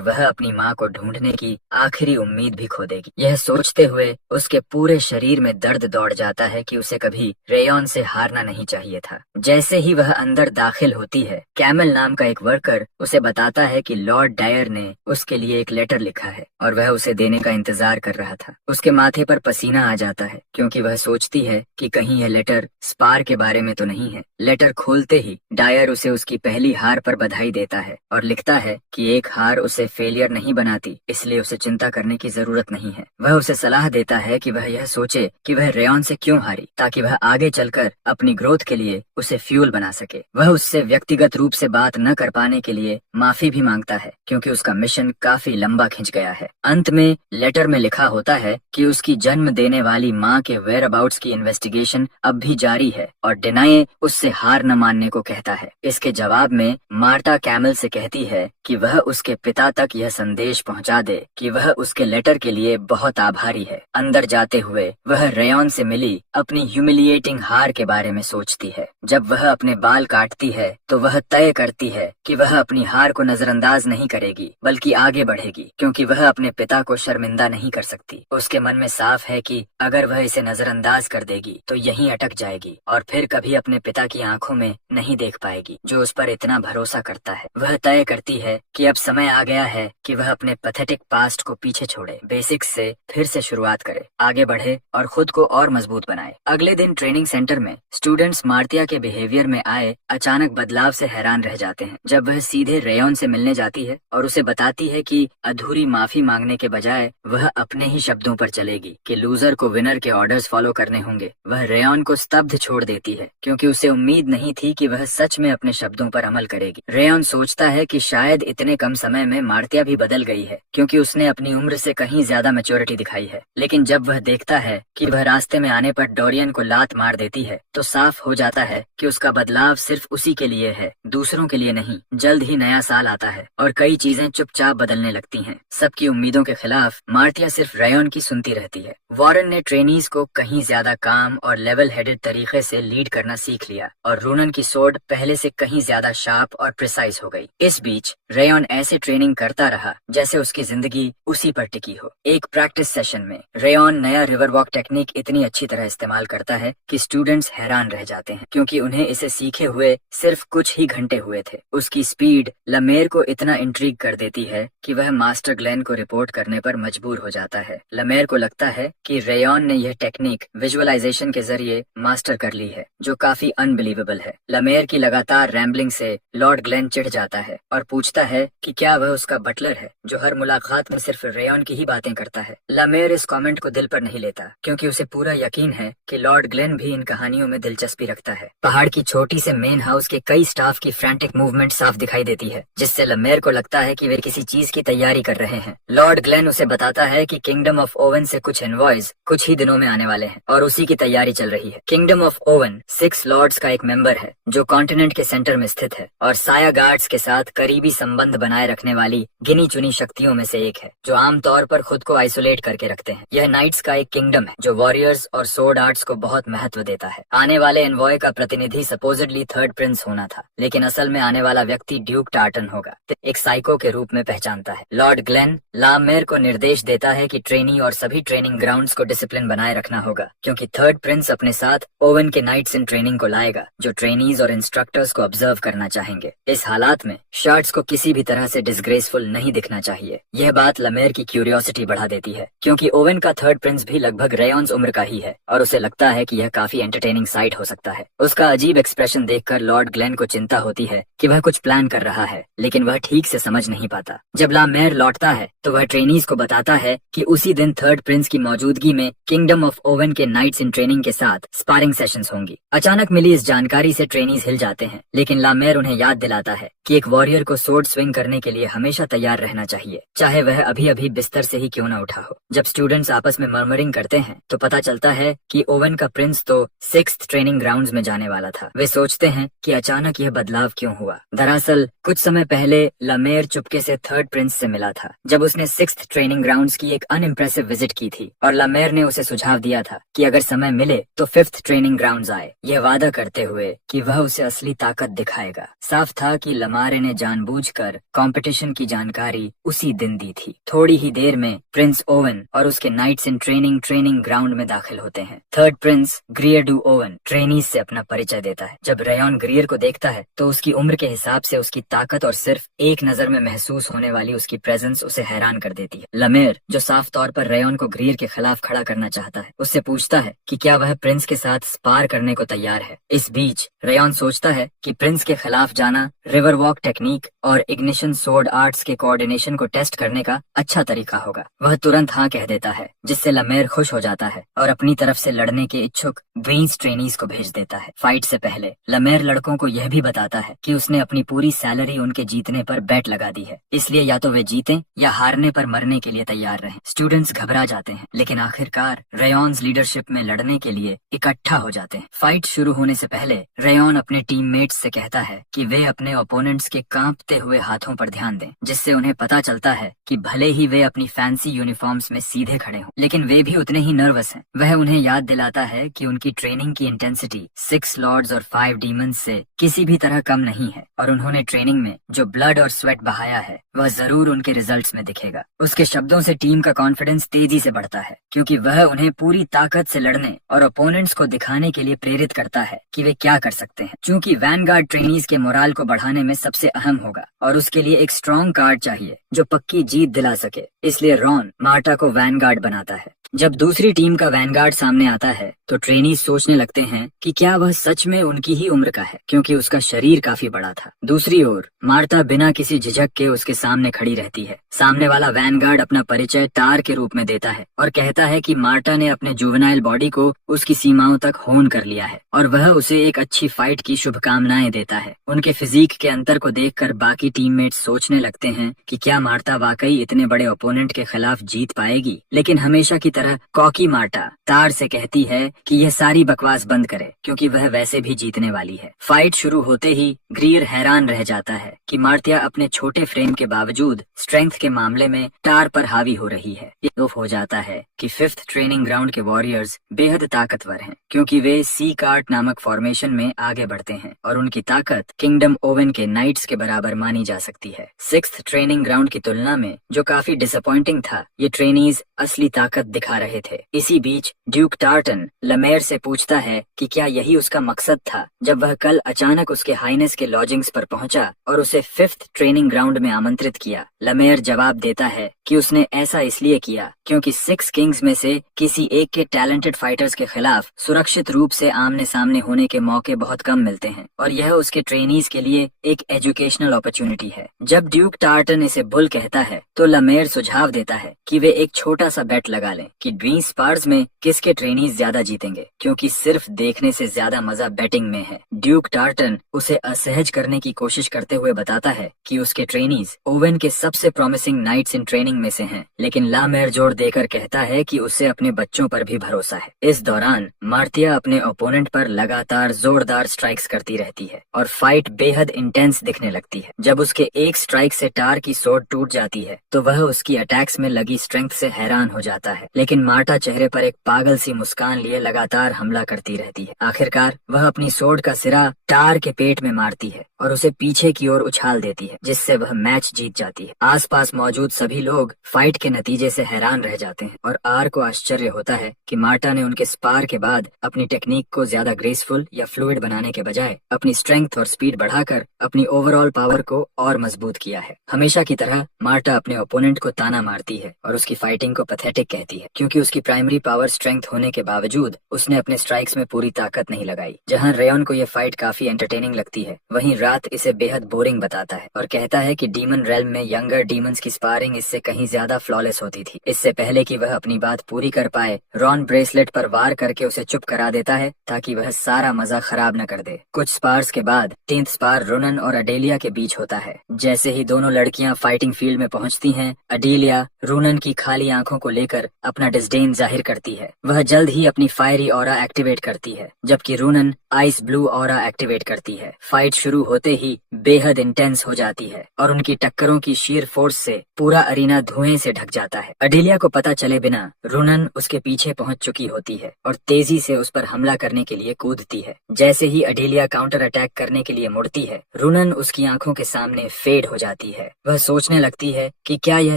वह अपनी माँ को ढूंढने की आखिरी उम्मीद भी खो देगी। यह सोचते हुए उसके पूरे शरीर में दर्द दौड़ जाता है कि उसे कभी रेयॉन से हारना नहीं चाहिए था। जैसे ही वह अंदर दाखिल होती है, कैमल नाम का एक वर्कर उसे बताता है कि लॉर्ड डायर ने उसके लिए एक लेटर लिखा है और वह उसे देने का इंतजार कर रहा था। उसके माथे पर पसीना आ जाता है क्योंकि वह सोचती है कि कहीं यह लेटर स्पार के बारे में तो नहीं है। लेटर खोलते ही डायर उसे उसकी पहली हार पर बधाई देता है और लिखता है कि एक हार उसे फेलियर नहीं बनाती, इसलिए उसे चिंता करने की जरूरत नहीं है। वह उसे सलाह देता है कि वह यह सोचे कि वह रेयॉन से क्यों हारी, ताकि वह आगे चलकर अपनी ग्रोथ के लिए उसे फ्यूल बना सके। वह उससे व्यक्तिगत रूप से बात न कर पाने के लिए माफी भी मांगता है क्योंकि उसका मिशन काफी लंबा खिंच गया है। अंत में लेटर में लिखा होता है कि उसकी जन्म देने वाली माँ के वेयर अबाउट्स की इन्वेस्टिगेशन अब भी जारी है और डिनाये उससे हार न मानने को कहता है। इसके जवाब में मार्टा कैमल से कहती है कि वह उसके पिता तक यह संदेश पहुंचा दे कि वह उसके लेटर के लिए बहुत आभारी है। अंदर जाते हुए वह रेयॉन से मिली अपनी ह्यूमिलिएटिंग हार के बारे में सोचती है। जब वह अपने बाल काटती है तो वह तय करती है कि वह अपनी हार को नजरअंदाज नहीं करेगी बल्कि आगे बढ़ेगी, क्योंकि वह अपने पिता को शर्मिंदा नहीं कर सकती। उसके मन में साफ है कि अगर वह इसे नजरअंदाज कर देगी तो यहीं अटक जाएगी और फिर कभी अपने पिता की आंखों में नहीं देख पाएगी जो उस पर इतना भरोसा करता है। वह तय करती है कि अब समय आ गया है कि वह अपने पैथेटिक पास्ट को पीछे छोड़े, बेसिक्स से फिर से शुरुआत करे, आगे बढ़े और खुद को और मजबूत बनाए। अगले दिन ट्रेनिंग सेंटर में स्टूडेंट्स मार्तिया के बिहेवियर में आए अचानक बदलाव से हैरान रह जाते हैं। जब वह सीधे रेयॉन से मिलने जाती है और उसे बताती है कि अधूरी माफी मांगने के बजाय वह अपने ही शब्दों पर चलेगी कि लूजर को विनर के ऑर्डर्स फॉलो करने होंगे, वह रेयॉन को स्तब्ध छोड़ देती है क्योंकि उसे उम्मीद नहीं थी कि वह सच में अपने शब्दों पर अमल करेगी। रेयॉन सोचता है कि शायद इतने कम समय में मार्तिया भी बदल गई है क्योंकि उसने अपनी उम्र से कहीं ज्यादा मैच्योरिटी दिखाई है, लेकिन जब वह देखता है कि वह रास्ते में आने पर डोरियन को लात मार देती है तो साफ हो जाता है कि उसका बदलाव सिर्फ उसी के लिए है, दूसरों के लिए नहीं। जल्द ही नया साल आता है और कई चीजें चुपचाप बदलने लगती हैं। सबकी उम्मीदों के खिलाफ मार्तिया सिर्फ रेयॉन की सुनती रहती है। वॉरेन ने ट्रेनीज को कहीं ज्यादा काम और लेवल हेडेड तरीके से लीड करना सीख लिया और रूनन की सोर्ड पहले से कहीं ज्यादा शार्प और प्रिसाइज हो गई। इस बीच रेयॉन ऐसे ट्रेनिंग करता रहा जैसे उसकी जिंदगी उसी पर टिकी हो। एक प्रैक्टिस सेशन में रेयॉन नया रिवर वॉक टेक्निक इतनी अच्छी तरह इस्तेमाल करता है कि स्टूडेंट्स हैरान रह जाते हैं क्योंकि उन्हें इसे सीखे हुए सिर्फ कुछ ही घंटे हुए थे। उसकी स्पीड लमेर को इतना इंट्रीग कर देती है कि वह मास्टर ग्लेन को रिपोर्ट करने पर मजबूर हो जाता है। लमेर को लगता है कि रेयॉन ने यह टेक्निक विजुअलाइजेशन के जरिए मास्टर कर ली है, जो काफी अनबिलीवेबल है। लमेर की लगातार रैम्बलिंग से लॉर्ड ग्लेन चिढ़ जाता है और पूछता है कि क्या वह उसका बटलर है जो हर मुलाकात में सिर्फ रेयॉन की ही बातें करता है। लमेर इस कमेंट को दिल पर नहीं लेता क्योंकि उसे पूरा यकीन है कि लॉर्ड ग्लेन भी इन कहानियों में दिलचस्पी रखता है। पहाड़ की छोटी से मेन हाउस के कई स्टाफ की फ्रैंटिक मूवमेंट साफ दिखाई देती है, जिससे लमेर को लगता है कि वे किसी चीज की तैयारी कर रहे हैं। लॉर्ड ग्लेन उसे बताता है कि किंगडम ऑफ ओवन से कुछ इनवॉइस कुछ ही दिनों में आने वाले हैं और उसी की तैयारी चल रही है। किंगडम ऑफ ओवन 6 लॉर्ड्स का एक मेंबर है जो कॉन्टिनेंट के सेंटर में स्थित है और साया गार्ड्स के साथ करीबी संबंध बनाए रखने वाली गिनी चुनी शक्तियों में से एक है जो आमतौर पर खुद को आइसोलेट करके रखते हैं। यह नाइट्स का एक किंगडम है जो वॉरियर्स और सोर्ड आर्ट्स को बहुत महत्व देता है। आने वाले एनवॉय का प्रतिनिधि सपोजिडली थर्ड प्रिंस होना था, लेकिन असल में आने वाला व्यक्ति ड्यूक टार्टन होगा, एक साइको के रूप में पहचानता है। लॉर्ड ग्लेन ला मेयर को निर्देश देता है कि ट्रेनी और सभी ट्रेनिंग ग्राउंड्स को डिसिप्लिन बनाए रखना होगा, क्योंकि थर्ड प्रिंस अपने साथ ओवन के नाइट्स इन ट्रेनिंग को लाएगा, जो ट्रेनीज और इंस्ट्रक्टर्स को ऑब्जर्व करना चाहेंगे। इस हालात में शार्ट्स को किसी भी तरह से डिसग्रेसफुल नहीं दिखना चाहिए। यह बात लमेर की क्यूरियोसिटी बढ़ा देती है, क्योंकि ओवन का थर्ड प्रिंस भी लगभग रेयॉन्स उम्र का ही है और उसे लगता है कि यह काफी एंटरटेनिंग साइट हो सकता है। उसका अजीब एक्सप्रेशन देखकर लॉर्ड ग्लेन को चिंता होती है कि वह कुछ प्लान कर रहा है, लेकिन वह ठीक से समझ नहीं पाता। जब ला मेयर लौटता है तो वह ट्रेनीज को बताता है कि उसी दिन थर्ड प्रिंस की मौजूदगी में किंगडम ऑफ ओवन के नाइट्स इन ट्रेनिंग के साथ स्पारिंग सेशंस होंगी। अचानक मिली इस जानकारी से ट्रेनीज हिल जाते हैं, लेकिन ला मेयर उन्हें याद दिलाता है कि एक वॉरियर को सोर्ड स्विंग करने के लिए हमेशा तैयार रहना चाहिए, चाहे वह अभी अभी बिस्तर से ही क्यों न उठा हो। जब स्टूडेंट्स आपस में मर्मरिंग करते हैं तो पता चलता है कि ओवन का प्रिंस तो 6th ट्रेनिंग ग्राउंड्स में जाने वाला था। वे सोचते हैं कि अचानक यह बदलाव क्यों हुआ। दरअसल कुछ समय पहले ला मेयर चुपके से थर्ड प्रिंस से मिला था, जब उसने 6th ट्रेनिंग ग्राउंड्स की एक अनइम्प्रेसिव विजिट की थी, और ला मेयर ने उसे सुझाव दिया था कि अगर समय मिले तो 5th ट्रेनिंग ग्राउंड्स आए, यह वादा करते हुए कि वह उसे असली ताकत दिखाएगा। साफ था कि लमारे ने जानबूझकर कंपटीशन की जानकारी उसी दिन दी थी। थोड़ी ही देर में प्रिंस ओवन और उसके नाइट्स इन ट्रेनिंग ग्राउंड में दाखिल होते हैं। Third Prince ग्रियर do oven trainees से अपना परिचय देता है। जब रेयॉन ग्रियर को देखता है तो उसकी उम्र के हिसाब से उसकी ताकत और सिर्फ एक नजर में महसूस होने वाली उसकी प्रेजेंस उसे हैरान कर देती है। लमेर, जो साफ तौर पर रेयॉन को ग्रियर के खिलाफ खड़ा करना चाहता है, उससे पूछता है कि क्या वह प्रिंस के साथ स्पार करने को तैयार है। इस बीच रेयॉन सोचता है कि प्रिंस के खिलाफ जाना रिवर वॉक टेक्निक और इग्निशन सोर्ड आर्ट्स के कोऑर्डिनेशन को टेस्ट करने का अच्छा तरीका होगा। वह तुरंत हाँ कह देता है, जिससे लमेर खुश हो जाता है और अपनी तरफ से लड़ने के इच्छुक 20 ट्रेनीज को भेज देता है। फाइट से पहले लमेर लड़कों को यह भी बताता है कि उसने अपनी पूरी सैलरी उनके जीतने पर बेट लगा दी है, इसलिए या तो वे जीतें या हारने पर मरने के लिए तैयार रहें। स्टूडेंट्स घबरा जाते हैं, लेकिन आखिरकार रेयॉन्स लीडरशिप में लड़ने के लिए इकट्ठा हो जाते हैं। फाइट शुरू होने से पहले रेयॉन अपने टीममेट्स से कहता है कि वे अपने ओपोनेंट्स के कांपते हुए हाथों पर ध्यान दें, जिससे उन्हें पता चलता है कि भले ही वे अपनी फैंसी यूनिफॉर्म्स में सीधे खड़े हों, लेकिन वे भी उतने ही नर्वस हैं। वह उन्हें याद दिलाता है कि उनकी ट्रेनिंग की इंटेंसिटी 6 लॉर्ड्स और 5 डीमंस से किसी भी तरह कम नहीं है, और उन्होंने ट्रेनिंग में जो ब्लड और स्वेट बहाया है वह जरूर उनके रिजल्ट्स में दिखेगा। उसके शब्दों से टीम का कॉन्फिडेंस तेजी से बढ़ता है, क्योंकि वह उन्हें पूरी ताकत से लड़ने और ओपोनेंट्स को दिखाने के लिए प्रेरित करता है कि वे क्या कर सकते हैं। चूंकि वैनगार्ड ट्रेनीज के मोराल को बढ़ाने में सबसे अहम होगा और उसके लिए एक स्ट्रॉन्ग कार्ड चाहिए जो पक्की जीत दिला सके, इसलिए रॉन मार्टा को वैनगार्ड बनाता है। जब दूसरी टीम का वैनगार्ड सामने आता है तो ट्रेनीज सोचने लगते हैं कि क्या वह सच में उनकी ही उम्र का है, क्योंकि उसका शरीर काफी बड़ा था। दूसरी ओर मार्ता बिना किसी झिझक के उसके सामने खड़ी रहती है। सामने वाला वैनगार्ड अपना परिचय टार के रूप में देता है और कहता है कि मार्टा ने अपने जुवेनाइल बॉडी को उसकी सीमाओं तक होन कर लिया है और वह उसे एक अच्छी फाइट की शुभकामनाएं देता है। उनके फिजिक के अंतर को देखकर बाकी टीममेट्स सोचने लगते हैं कि क्या मार्ता वाकई इतने बड़े ओपोनेंट के खिलाफ जीत पाएगी, लेकिन हमेशा की तरह कॉकी मार्टा तार से कहती है कि यह सारी बकवास बंद करे, क्योंकि वह वैसे भी जीतने वाली है। फाइट शुरू होते ही ग्रियर हैरान रह जाता है कि मार्तिया अपने छोटे फ्रेम के बावजूद स्ट्रेंथ के मामले में टार पर हावी हो रही है। ये हो जाता है कि 5th ट्रेनिंग ग्राउंड के वॉरियर्स बेहद ताकतवर हैं, क्योंकि वे सी कार्ट नामक फॉर्मेशन में आगे बढ़ते हैं और उनकी ताकत किंगडम ओवन के नाइट्स के बराबर मानी जा सकती है। 6th ट्रेनिंग ग्राउंड की तुलना में जो काफी डिसअपॉइंटिंग था, ये ट्रेनीज असली ताकत दिखा रहे थे। इसी बीच ड्यूक टार्टन लमेर से पूछता है कि क्या यही उसका मकसद था जब वह कल अचानक उसके हाइनेस के लॉजिंग्स पर पहुंचा और उसे 5th ट्रेनिंग ग्राउंड में आमंत्रित किया। लमेर जवाब देता है कि उसने ऐसा इसलिए किया क्योंकि 6 किंग्स में से किसी एक के टैलेंटेड फाइटर्स के खिलाफ सुरक्षित रूप से आमने सामने होने के मौके बहुत कम मिलते हैं और यह उसके ट्रेनीज के लिए एक एजुकेशनल अपॉर्चुनिटी है। जब ड्यूक टार्टन इसे बुल कहता है तो लमेर सुझाव देता है कि वे एक छोटा सा बेट लगा लें कि ड्वीन स्पार्स में किसके ट्रेनीज ज्यादा जीतेंगे, क्योंकि सिर्फ देखने से ज्यादा मजा बैटिंग में है। ड्यूक टार्टन उसे असहज करने की कोशिश करते हुए बताता है कि उसके ट्रेनीज ओवन के सबसे प्रॉमिसिंग नाइट्स इन ट्रेनिंग में से हैं, लेकिन लामेर जोर देकर कहता है कि उसे अपने बच्चों पर भी भरोसा है। इस दौरान मार्तिया अपने ओपोनेंट पर लगातार जोरदार स्ट्राइक्स करती रहती है और फाइट बेहद इंटेंस दिखने लगती है। जब उसके एक स्ट्राइक से टार की सोर्ड टूट जाती है तो वह उसकी अटैक्स में लगी स्ट्रेंथ से हैरान हो जाता है, लेकिन लेकिन मार्टा चेहरे पर एक पागल सी मुस्कान लिए लगातार हमला करती रहती है। आखिरकार वह अपनी सोर्ड का सिरा टार के पेट में मारती है और उसे पीछे की ओर उछाल देती है, जिससे वह मैच जीत जाती है। आसपास मौजूद सभी लोग फाइट के नतीजे से हैरान रह जाते हैं और आर को आश्चर्य होता है कि मार्टा ने उनके स्पार के बाद अपनी टेक्निक को ज्यादा ग्रेसफुल या फ्लूइड बनाने के बजाय अपनी स्ट्रेंथ और स्पीड बढ़ाकर अपनी ओवरऑल पावर को और मजबूत किया है। हमेशा की तरह मार्टा अपने ओपोनेंट को ताना मारती है और उसकी फाइटिंग को पैथेटिक कहती है, क्योंकि उसकी प्राइमरी पावर स्ट्रेंथ होने के बावजूद उसने अपने स्ट्राइक्स में पूरी ताकत नहीं लगाई। जहां रेयन को यह फाइट काफी एंटरटेनिंग लगती है, वहीं रात इसे बेहद बोरिंग बताता है और कहता है कि डीमन रेल्म में यंगर डीमंस की स्पारिंग इससे कहीं ज्यादा फ्लॉलेस होती थी। इससे पहले कि वह अपनी बात पूरी कर पाए, रॉन ब्रेसलेट पर वार करके उसे चुप करा देता है ताकि वह सारा मजा खराब न कर दे। कुछ स्पार्स के बाद 10th स्पार रोनन और अडेलिया के बीच होता है। जैसे ही दोनों लड़कियां फाइटिंग फील्ड में पहुंचती हैं, अडेलिया रोनन की खाली आंखों को लेकर अपना डिस्डेन जाहिर करती है। वह जल्द ही अपनी फायरी ऑरा एक्टिवेट करती है, जबकि Ronan ice blue aura activate करती है। फाइट शुरू होते ही बेहद इंटेंस हो जाती है और उनकी टक्करों की शीर फोर्स से पूरा अरीना धुएं से ढक जाता है। अडेलिया को पता चले बिना रोनन उसके पीछे पहुंच चुकी होती है और तेजी से उस पर हमला करने के लिए कूदती है। जैसे ही अडेलिया काउंटर अटैक करने के लिए मुड़ती है, रोनन उसकी आंखों के सामने फेड हो जाती है। वह सोचने लगती है कि क्या यह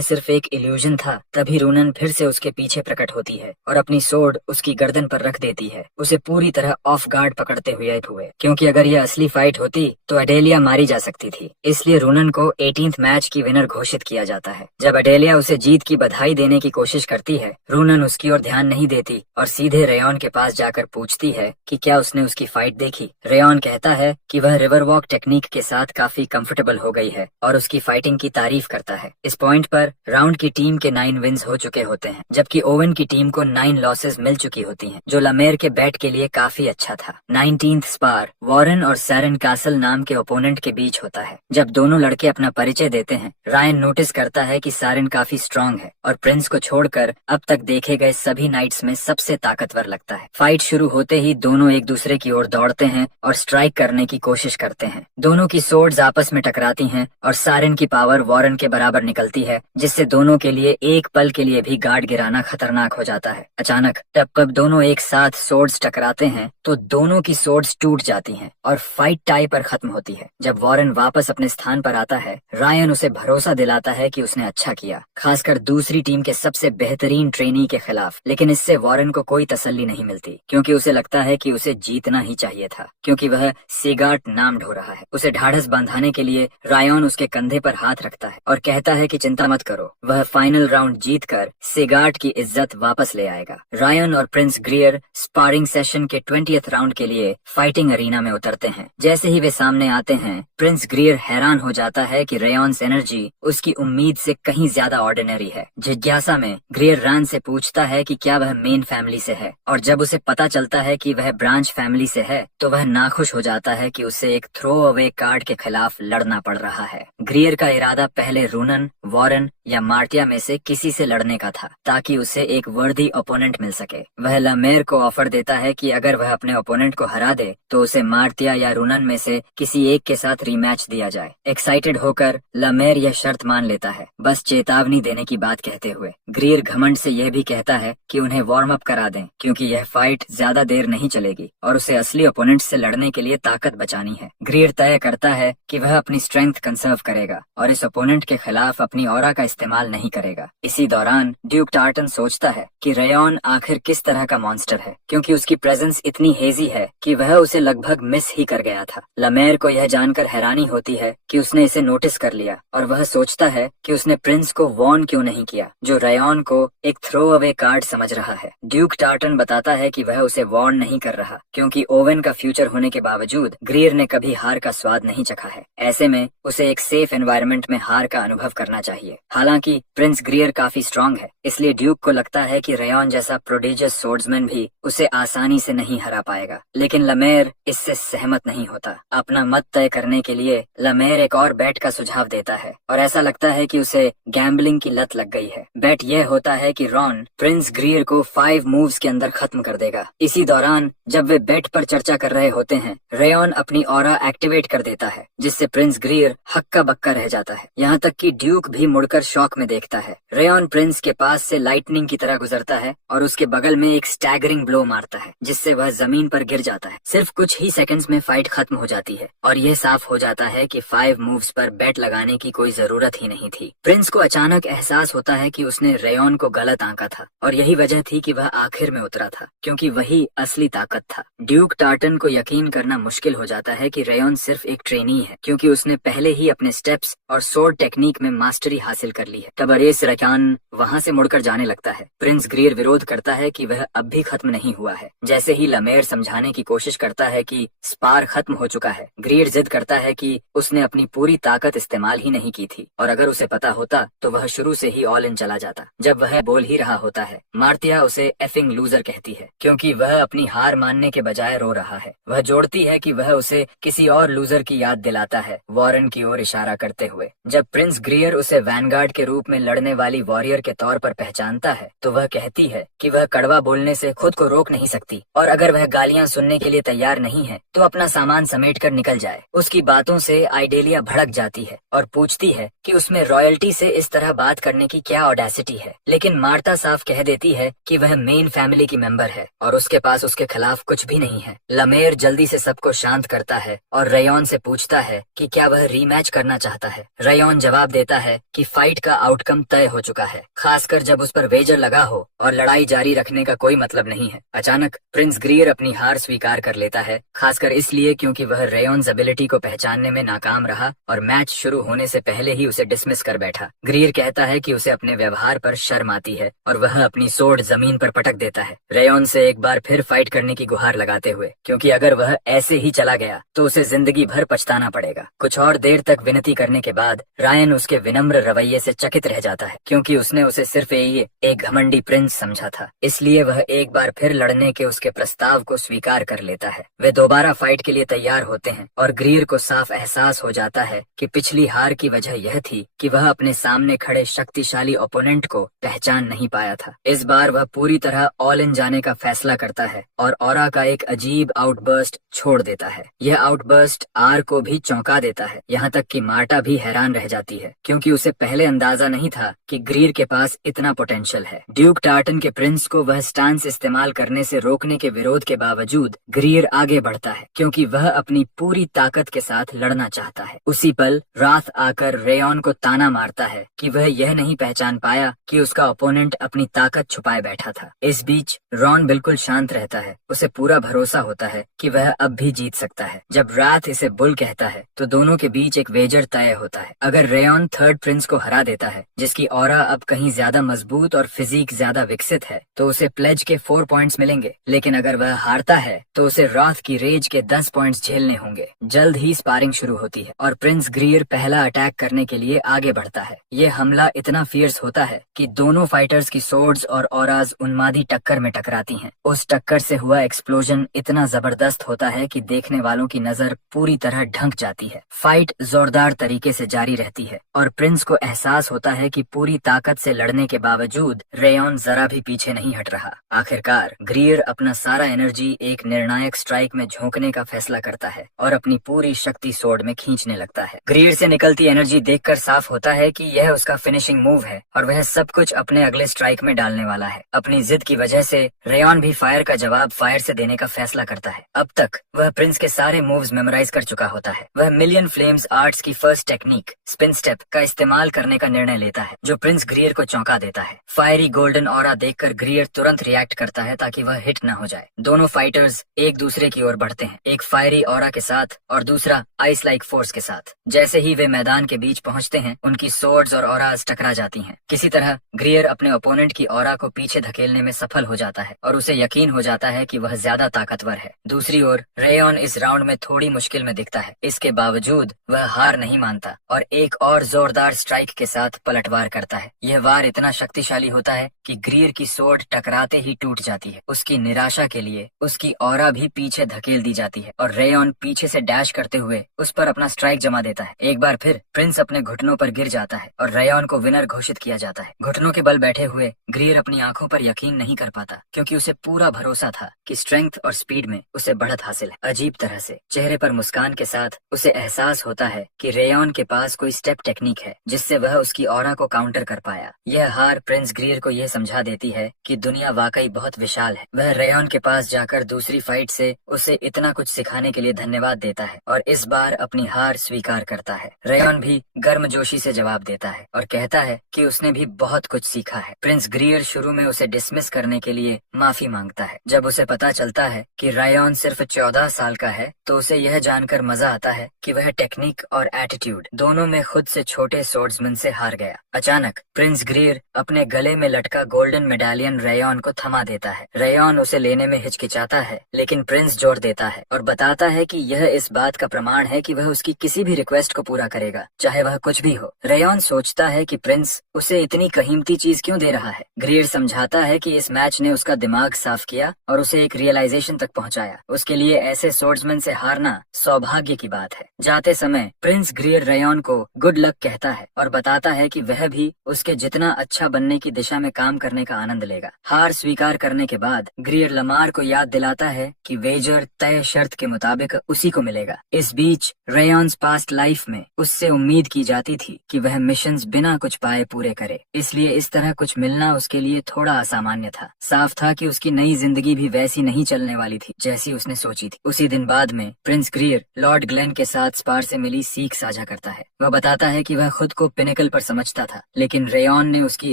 सिर्फ एक इल्यूजन था। तभी रोनन फिर से उसके पीछे प्रकट होती है और अपनी सोर्ड उसकी गर्दन पर रख देती है, उसे पूरी तरह ऑफ गार्ड पकड़ते हुए क्योंकि अगर यह असली फाइट होती तो अडेलिया मारी जा सकती थी। इसलिए रोनन को 18th मैच की विनर घोषित किया जाता है। जब अडेलिया उसे जीत की बधाई देने की कोशिश करती है, रोनन उसकी ओर ध्यान नहीं देती और सीधे रेयन के पास जाकर पूछती है कि क्या उसने उसकी फाइट देखी। रेयन कहता है कि वह रिवर वॉक टेक्निक के साथ काफी कंफर्टेबल हो गई है और उसकी फाइटिंग की तारीफ करता है। इस पॉइंट पर राउंड की टीम के 9 विन्स हो चुके होते हैं, जबकि ओवन की टीम को 9 लॉसेस मिल चुकी होती हैं, जो लमेर के बैट के लिए काफी अच्छा था। 19th स्पार वॉरेन और सैरन कासल नाम के ओपोनेंट के बीच होता है। जब दोनों लड़के अपना परिचय देते हैं, रायन नोटिस करता है कि सैरन काफी स्ट्रांग है और प्रिंस को छोड़कर अब तक देखे गए सभी नाइट्स में सबसे ताकतवर लगता है। फाइट शुरू होते ही दोनों एक दूसरे की ओर दौड़ते हैं और स्ट्राइक करने की कोशिश करते हैं। दोनों की सोर्ड्स आपस में टकराती हैं और सैरन की पावर वॉरेन के बराबर निकलती है, जिससे दोनों के लिए एक पल के लिए भी गार्ड गिराना खतरनाक हो जाता है। अचानक जब दोनों एक साथ सोर्ड्स टकराते हैं तो दोनों की सोर्ड्स टूट जाती हैं और फाइट टाई पर खत्म होती है। जब वॉरेन वापस अपने स्थान पर आता है, रायन उसे भरोसा दिलाता है कि उसने अच्छा किया, खासकर दूसरी टीम के सबसे बेहतरीन ट्रेनी के खिलाफ। लेकिन इससे वॉरेन को कोई तसल्ली नहीं मिलती, क्योंकि उसे लगता है कि उसे जीतना ही चाहिए था, क्योंकि वह सिगार्ट नाम ढो रहा है। उसे ढाढ़स बंधाने के लिए रायन उसके कंधे पर हाथ रखता है और कहता है कि चिंता मत करो, वह फाइनल राउंड जीतकर सिगार्ट की इज्जत वापस ले आएगा। रायन और प्रिंस ग्रियर स्पारिंग सेशन के 20th राउंड के लिए फाइटिंग अरीना में उतरते हैं। जैसे ही वे सामने आते हैं, प्रिंस ग्रियर हैरान हो जाता है कि रेयन्स एनर्जी उसकी उम्मीद से कहीं ज्यादा ऑर्डिनरी है। जिज्ञासा में ग्रियर रान से पूछता है कि क्या वह मेन फैमिली से है, और जब उसे पता चलता है कि वह ब्रांच फैमिली से है तो वह नाखुश हो जाता है कि उसे एक थ्रो अवे कार्ड के खिलाफ लड़ना पड़ रहा है। ग्रियर का इरादा पहले रोनन, वॉरेन या मार्टिया में से किसी से लड़ने का था, ताकि उसे एक वर्दी ओपोनेंट मिल सके। वह लमेर को ऑफर देता है कि अगर वह अपने ओपोनेंट को हरा दे तो उसे मार्टिया या रोनन में से किसी एक के साथ रीमैच दिया जाए। एक्साइटेड होकर लमेर यह शर्त मान लेता है, बस चेतावनी देने की बात कहते हुए। ग्रियर घमंड से यह भी कहता है कि उन्हें वार्म अप करा दें, क्योंकि यह फाइट ज्यादा देर नहीं चलेगी और उसे असली ओपोनेंट से लड़ने के लिए ताकत बचानी है। ग्रियर तय करता है कि वह अपनी स्ट्रेंथ कंसर्व करेगा और इस ओपोनेंट के खिलाफ अपनी ऑरा का इस्तेमाल नहीं करेगा। इसी दौरान ड्यूक टार्टन सोचता है कि रेयन आखिर किस तरह का मॉन्स्टर है, क्योंकि उसकी प्रेजेंस इतनी हेजी है कि वह उसे लगभग मिस ही कर गया था। लमेर को यह जानकर हैरानी होती है कि उसने इसे नोटिस कर लिया और वह सोचता है कि उसने प्रिंस को वॉर्न क्यों नहीं किया, जो रेयन को एक थ्रो अवे कार्ड समझ रहा है। ड्यूक टार्टन बताता है कि वह उसे वॉर्न नहीं कर रहा, क्योंकि ओवेन का फ्यूचर होने के बावजूद ग्रियर ने कभी हार का स्वाद नहीं चखा है। ऐसे में उसे एक सेफ एनवायरनमेंट में हार का अनुभव करना चाहिए। हालांकि प्रिंस ग्रियर काफी स्ट्रांग है, इसलिए ड्यूक को लगता है कि रेयन जैसा प्रोडिजियस सोर्ड्समैन भी उसे आसानी से नहीं हरा पाएगा। लेकिन लमेर इससे सहमत नहीं होता। अपना मत तय करने के लिए लमेर एक और बेट का सुझाव देता है और ऐसा लगता है कि उसे गैम्बलिंग की लत लग गई है। बेट यह होता है कि रॉन प्रिंस ग्रियर को 5 मूव्स के अंदर खत्म कर देगा। इसी दौरान जब वे बेट पर चर्चा कर रहे होते हैं, रेयन अपनी ऑरा एक्टिवेट कर देता है, जिससे प्रिंस ग्रियर हक्का बक्का रह जाता है। यहाँ तक कि ड्यूक भी मुड़कर शॉक में देखता है। रेयॉन प्रिंस के पास से लाइटनिंग की तरह गुजरता है और उसके बगल में एक स्टैगरिंग ब्लो मारता है जिससे वह जमीन पर गिर जाता है। सिर्फ कुछ ही सेकंड्स में फाइट खत्म हो जाती है और यह साफ हो जाता है कि 5 मूव्स पर बेट लगाने की कोई जरूरत ही नहीं थी। प्रिंस को अचानक एहसास होता है कि उसने रेयॉन को गलत आंका था और यही वजह थी कि वह आखिर में उतरा था, क्योंकि वही असली ताकत था। ड्यूक टार्टन को यकीन करना मुश्किल हो जाता है कि रेयॉन सिर्फ एक ट्रेनी है, क्योंकि उसने पहले ही अपने स्टेप्स और सोर्ड टेक्निक में मास्टरी हासिल कर ली है। तबरेज रकान वहां से मुड़कर जाने लगता है। प्रिंस ग्रीर विरोध करता है कि वह अब भी खत्म नहीं हुआ है। जैसे ही लमेर समझाने की कोशिश करता है कि स्पार खत्म हो चुका है, ग्रीर जिद करता है कि उसने अपनी पूरी ताकत इस्तेमाल ही नहीं की थी और अगर उसे पता होता तो वह शुरू से ही ऑल इन चला जाता। जब वह बोल ही रहा होता है, मार्तिया उसे एफिंग लूजर कहती है क्योंकि वह अपनी हार मानने के बजाय रो रहा है। वह जोड़ती है कि वह उसे किसी और लूजर की याद दिलाता है, वॉरेन की ओर इशारा करते हुए। जब प्रिंस ग्रीयर उसे वैनगार्ड के रूप में लड़ने वाली वॉरियर के तौर पर पहचानता है तो वह कहती है कि वह कड़वा बोलने से खुद को रोक नहीं सकती और अगर वह गालियां सुनने के लिए तैयार नहीं है तो अपना सामान समेट कर निकल जाए। उसकी बातों से आइडेलिया भड़क जाती है और पूछती है कि उसमें रॉयल्टी से इस तरह बात करने की क्या ऑडेसिटी है, लेकिन मार्ता साफ कह देती है कि वह मेन फैमिली की मेंबर है और उसके पास उसके खिलाफ कुछ भी नहीं है। लमेर जल्दी से सबको शांत करता है और रेयॉन से पूछता है कि क्या वह रीमैच करना चाहता है। रेयॉन जवाब देता है कि फाइट का आउटकम तय हो चुका है, खासकर जब उस पर वेजर लगा हो और लड़ाई जारी रखने का कोई मतलब नहीं है। अचानक प्रिंस ग्रीयर अपनी हार स्वीकार कर लेता है, खासकर इसलिए क्योंकि वह रेयॉन्स एबिलिटी को पहचानने में नाकाम रहा और मैच शुरू होने से पहले ही उसे डिसमिस कर बैठा। ग्रीयर कहता है कि उसे अपने व्यवहार पर शर्म आती है और वह अपनी सोर्ड जमीन पर पटक देता है, रेयॉन से एक बार फिर फाइट करने की गुहार लगाते हुए, क्योंकि अगर वह ऐसे ही चला गया तो उसे जिंदगी भर पछताना पड़ेगा। कुछ और देर तक विनती करने के बाद रायन उसके विनम्र रवैये से चकित रह जाता है, क्योंकि उसने उसे सिर्फ एक घमंडी प्रिंस समझा था। इसलिए वह एक बार फिर लड़ने के उसके प्रस्ताव को स्वीकार कर लेता है। वे दोबारा फाइट के लिए तैयार होते हैं और ग्रीर को साफ एहसास हो जाता है कि पिछली हार की वजह यह थी कि वह अपने सामने खड़े शक्तिशाली ओपोनेंट को पहचान नहीं पाया था। इस बार वह पूरी तरह ऑल इन जाने का फैसला करता है और ऑरा का एक अजीब आउटबर्स्ट छोड़ देता है। यह आउटबर्स्ट आर को भी चौंका देता है, यहाँ तक कि मार्टा भी हैरान रह जाती है, क्योंकि उसे पहले अंदाजा नहीं था कि ग्रीर के पास इतना पोटेंशियल है। ड्यूक टार्टन के प्रिंस को वह स्टांस इस्तेमाल करने से रोकने के विरोध के बावजूद ग्रीर आगे बढ़ता है, क्योंकि वह अपनी पूरी ताकत के साथ लड़ना चाहता है। उसी पल राथ आकर रेयॉन को ताना मारता है कि वह यह नहीं पहचान पाया कि उसका ओपोनेंट अपनी ताकत छुपाए बैठा था। इस बीच रॉन बिल्कुल शांत रहता है, उसे पूरा भरोसा होता है कि वह अब भी जीत सकता है। जब राथ इसे बुल कहता है तो दोनों के बीच एक वेजर तय होता है। अगर रेयॉन थर्ड प्रिंस को हरा देता है, जिसकी ऑरा अब कहीं ज्यादा मजबूत और फिजिक ज्यादा विकसित है, तो उसे प्लेज के 4 पॉइंट्स मिलेंगे, लेकिन अगर वह हारता है तो उसे राथ की रेज के 10 पॉइंट्स झेलने होंगे। जल्द ही स्पारिंग शुरू होती है और प्रिंस ग्रीर पहला अटैक करने के लिए आगे बढ़ता है। ये हमला इतना फियर्स होता है कि दोनों फाइटर्स की सोर्ड्स और ऑराज उन्मादी टक्कर में टकराती हैं। उस टक्कर से हुआ एक्सप्लोजन इतना जबरदस्त होता है कि देखने वालों की नजर पूरी तरह ढंक जाती है। फाइट जोरदार तरीके से जारी रहती है और प्रिंस को एहसास होता है कि पूरी ताकत से लड़ने के बावजूद रेयॉन जरा भी पीछे नहीं हट रहा। आखिरकार ग्रीर अपना सारा एनर्जी एक निर्णायक स्ट्राइक में झोंकने का फैसला करता है और अपनी पूरी शक्ति सोर्ड में खींचने लगता है। ग्रीर से निकलती एनर्जी देखकर साफ होता है कि यह उसका फिनिशिंग मूव है और वह सब कुछ अपने अगले स्ट्राइक में डालने वाला है। अपनी जिद की वजह से रेयॉन भी फायर का जवाब फायर से देने का फैसला करता है। अब तक वह प्रिंस के सारे मूव्स मेमोराइज कर चुका होता है। वह मिलियन फ्लेम्स आर्ट्स की फर्स्ट टेक्निक स्पिन स्टेप का इस्तेमाल करने का निर्णय लेता है, जो प्रिंस ग्रीयर को चौंका देता है। फायरी गोल्डन ऑरा देखकर ग्रीयर तुरंत रिएक्ट करता है ताकि वह हिट न हो जाए। दोनों फाइटर्स एक दूसरे की ओर बढ़ते हैं, एक फायरी ऑरा के साथ और दूसरा आइस लाइक फोर्स के साथ। जैसे ही वे मैदान के बीच पहुंचते हैं, उनकी सोर्ड्स और ऑराज टकरा जाती हैं। किसी तरह ग्रीयर अपने ओपोनेंट की ऑरा को पीछे धकेलने में सफल हो जाता है और उसे यकीन हो जाता है कि वह ज्यादा ताकतवर है। दूसरी ओर रेयॉन इस राउंड में थोड़ी मुश्किल में दिखता है। इसके बावजूद वह हार नहीं मानता और एक और जोरदार स्ट्राइक के साथ पलटवार करता है। यह वार इतना शक्तिशाली होता है कि ग्रीर की सोर्ड टकराते ही टूट जाती है। उसकी निराशा के लिए उसकी ऑरा भी पीछे धकेल दी जाती है और रेयॉन पीछे से डैश करते हुए उस पर अपना स्ट्राइक जमा देता है। एक बार फिर प्रिंस अपने घुटनों पर गिर जाता है और रेयॉन को विनर घोषित किया जाता है। घुटनों के बल बैठे हुए ग्रीर अपनी आंखों पर यकीन नहीं कर पाता, क्योंकि उसे पूरा भरोसा था कि स्ट्रेंथ और स्पीड में उसे बढ़त हासिल है। अजीब तरह से चेहरे पर मुस्कान के साथ उसे एहसास होता है कि रेयॉन के पास कोई स्टेप टेक्निक है जिससे वह उसकी ऑरा को काउंटर कर पाया। यह हार प्रिंस ग्रीर को यह समझा देती है कि दुनिया वाकई बहुत विशाल है। वह रेयॉन के पास जाकर दूसरी फाइट से उसे इतना कुछ सिखाने के लिए धन्यवाद देता है और इस बार अपनी हार स्वीकार करता है। रेयॉन भी गर्मजोशी से जवाब देता है और कहता है कि उसने भी बहुत कुछ सीखा है। प्रिंस ग्रीर शुरू में उसे डिसमिस करने के लिए माफी मांगता है। जब उसे पता चलता है कि रेयॉन सिर्फ 14 साल का है तो उसे यह जानकर मजा आता है कि वह टेक्निक और एटीट्यूड दोनों में खुद से छोटे सोर्ड्समैन से हार गया। अचानक प्रिंस ग्रीर अपने गले में लटका गोल्डन मेडालियन रेयॉन को थमा देता है। रेयॉन उसे लेने में हिचकिचाता है, लेकिन प्रिंस जोर देता है और बताता है कि यह इस बात का प्रमाण है कि वह उसकी किसी भी रिक्वेस्ट को पूरा करेगा, चाहे वह कुछ भी हो। रेयॉन सोचता है कि प्रिंस उसे इतनी कीमती चीज क्यों दे रहा है। ग्रीर समझाता है कि इस मैच ने उसका दिमाग साफ किया और उसे एक रियलाइजेशन तक पहुंचाया। उसके लिए ऐसे सोर्ड्समैन से हारना सौभाग्य की बात है। जाते समय प्रिंस ग्रीर रेयॉन को गुड लक कहता है और बताता है कि वह भी उसके जितना अच्छा बनने की दिशा में काम करने का आनंद लेगा। हार स्वीकार करने के बाद ग्रीर लमार को याद दिलाता है कि वेजर तय शर्त के मुताबिक उसी को मिलेगा। इस बीच रेयॉन्स पास्ट लाइफ में उससे उम्मीद की जाती थी कि वह मिशंस बिना कुछ पाए पूरे करे, इसलिए इस तरह कुछ मिलना उसके लिए थोड़ा असामान्य था। साफ था कि उसकी नई जिंदगी भी वैसी नहीं चलने वाली थी जैसी उसने सोची थी। उसी दिन बाद में प्रिंस ग्रीर लॉर्ड ग्लेन के साथ स्पार से मिली सीख साझा करता है। वह बताता है कि वह खुद को पिनेकल पर समझता था, लेकिन रेयॉन ने उसकी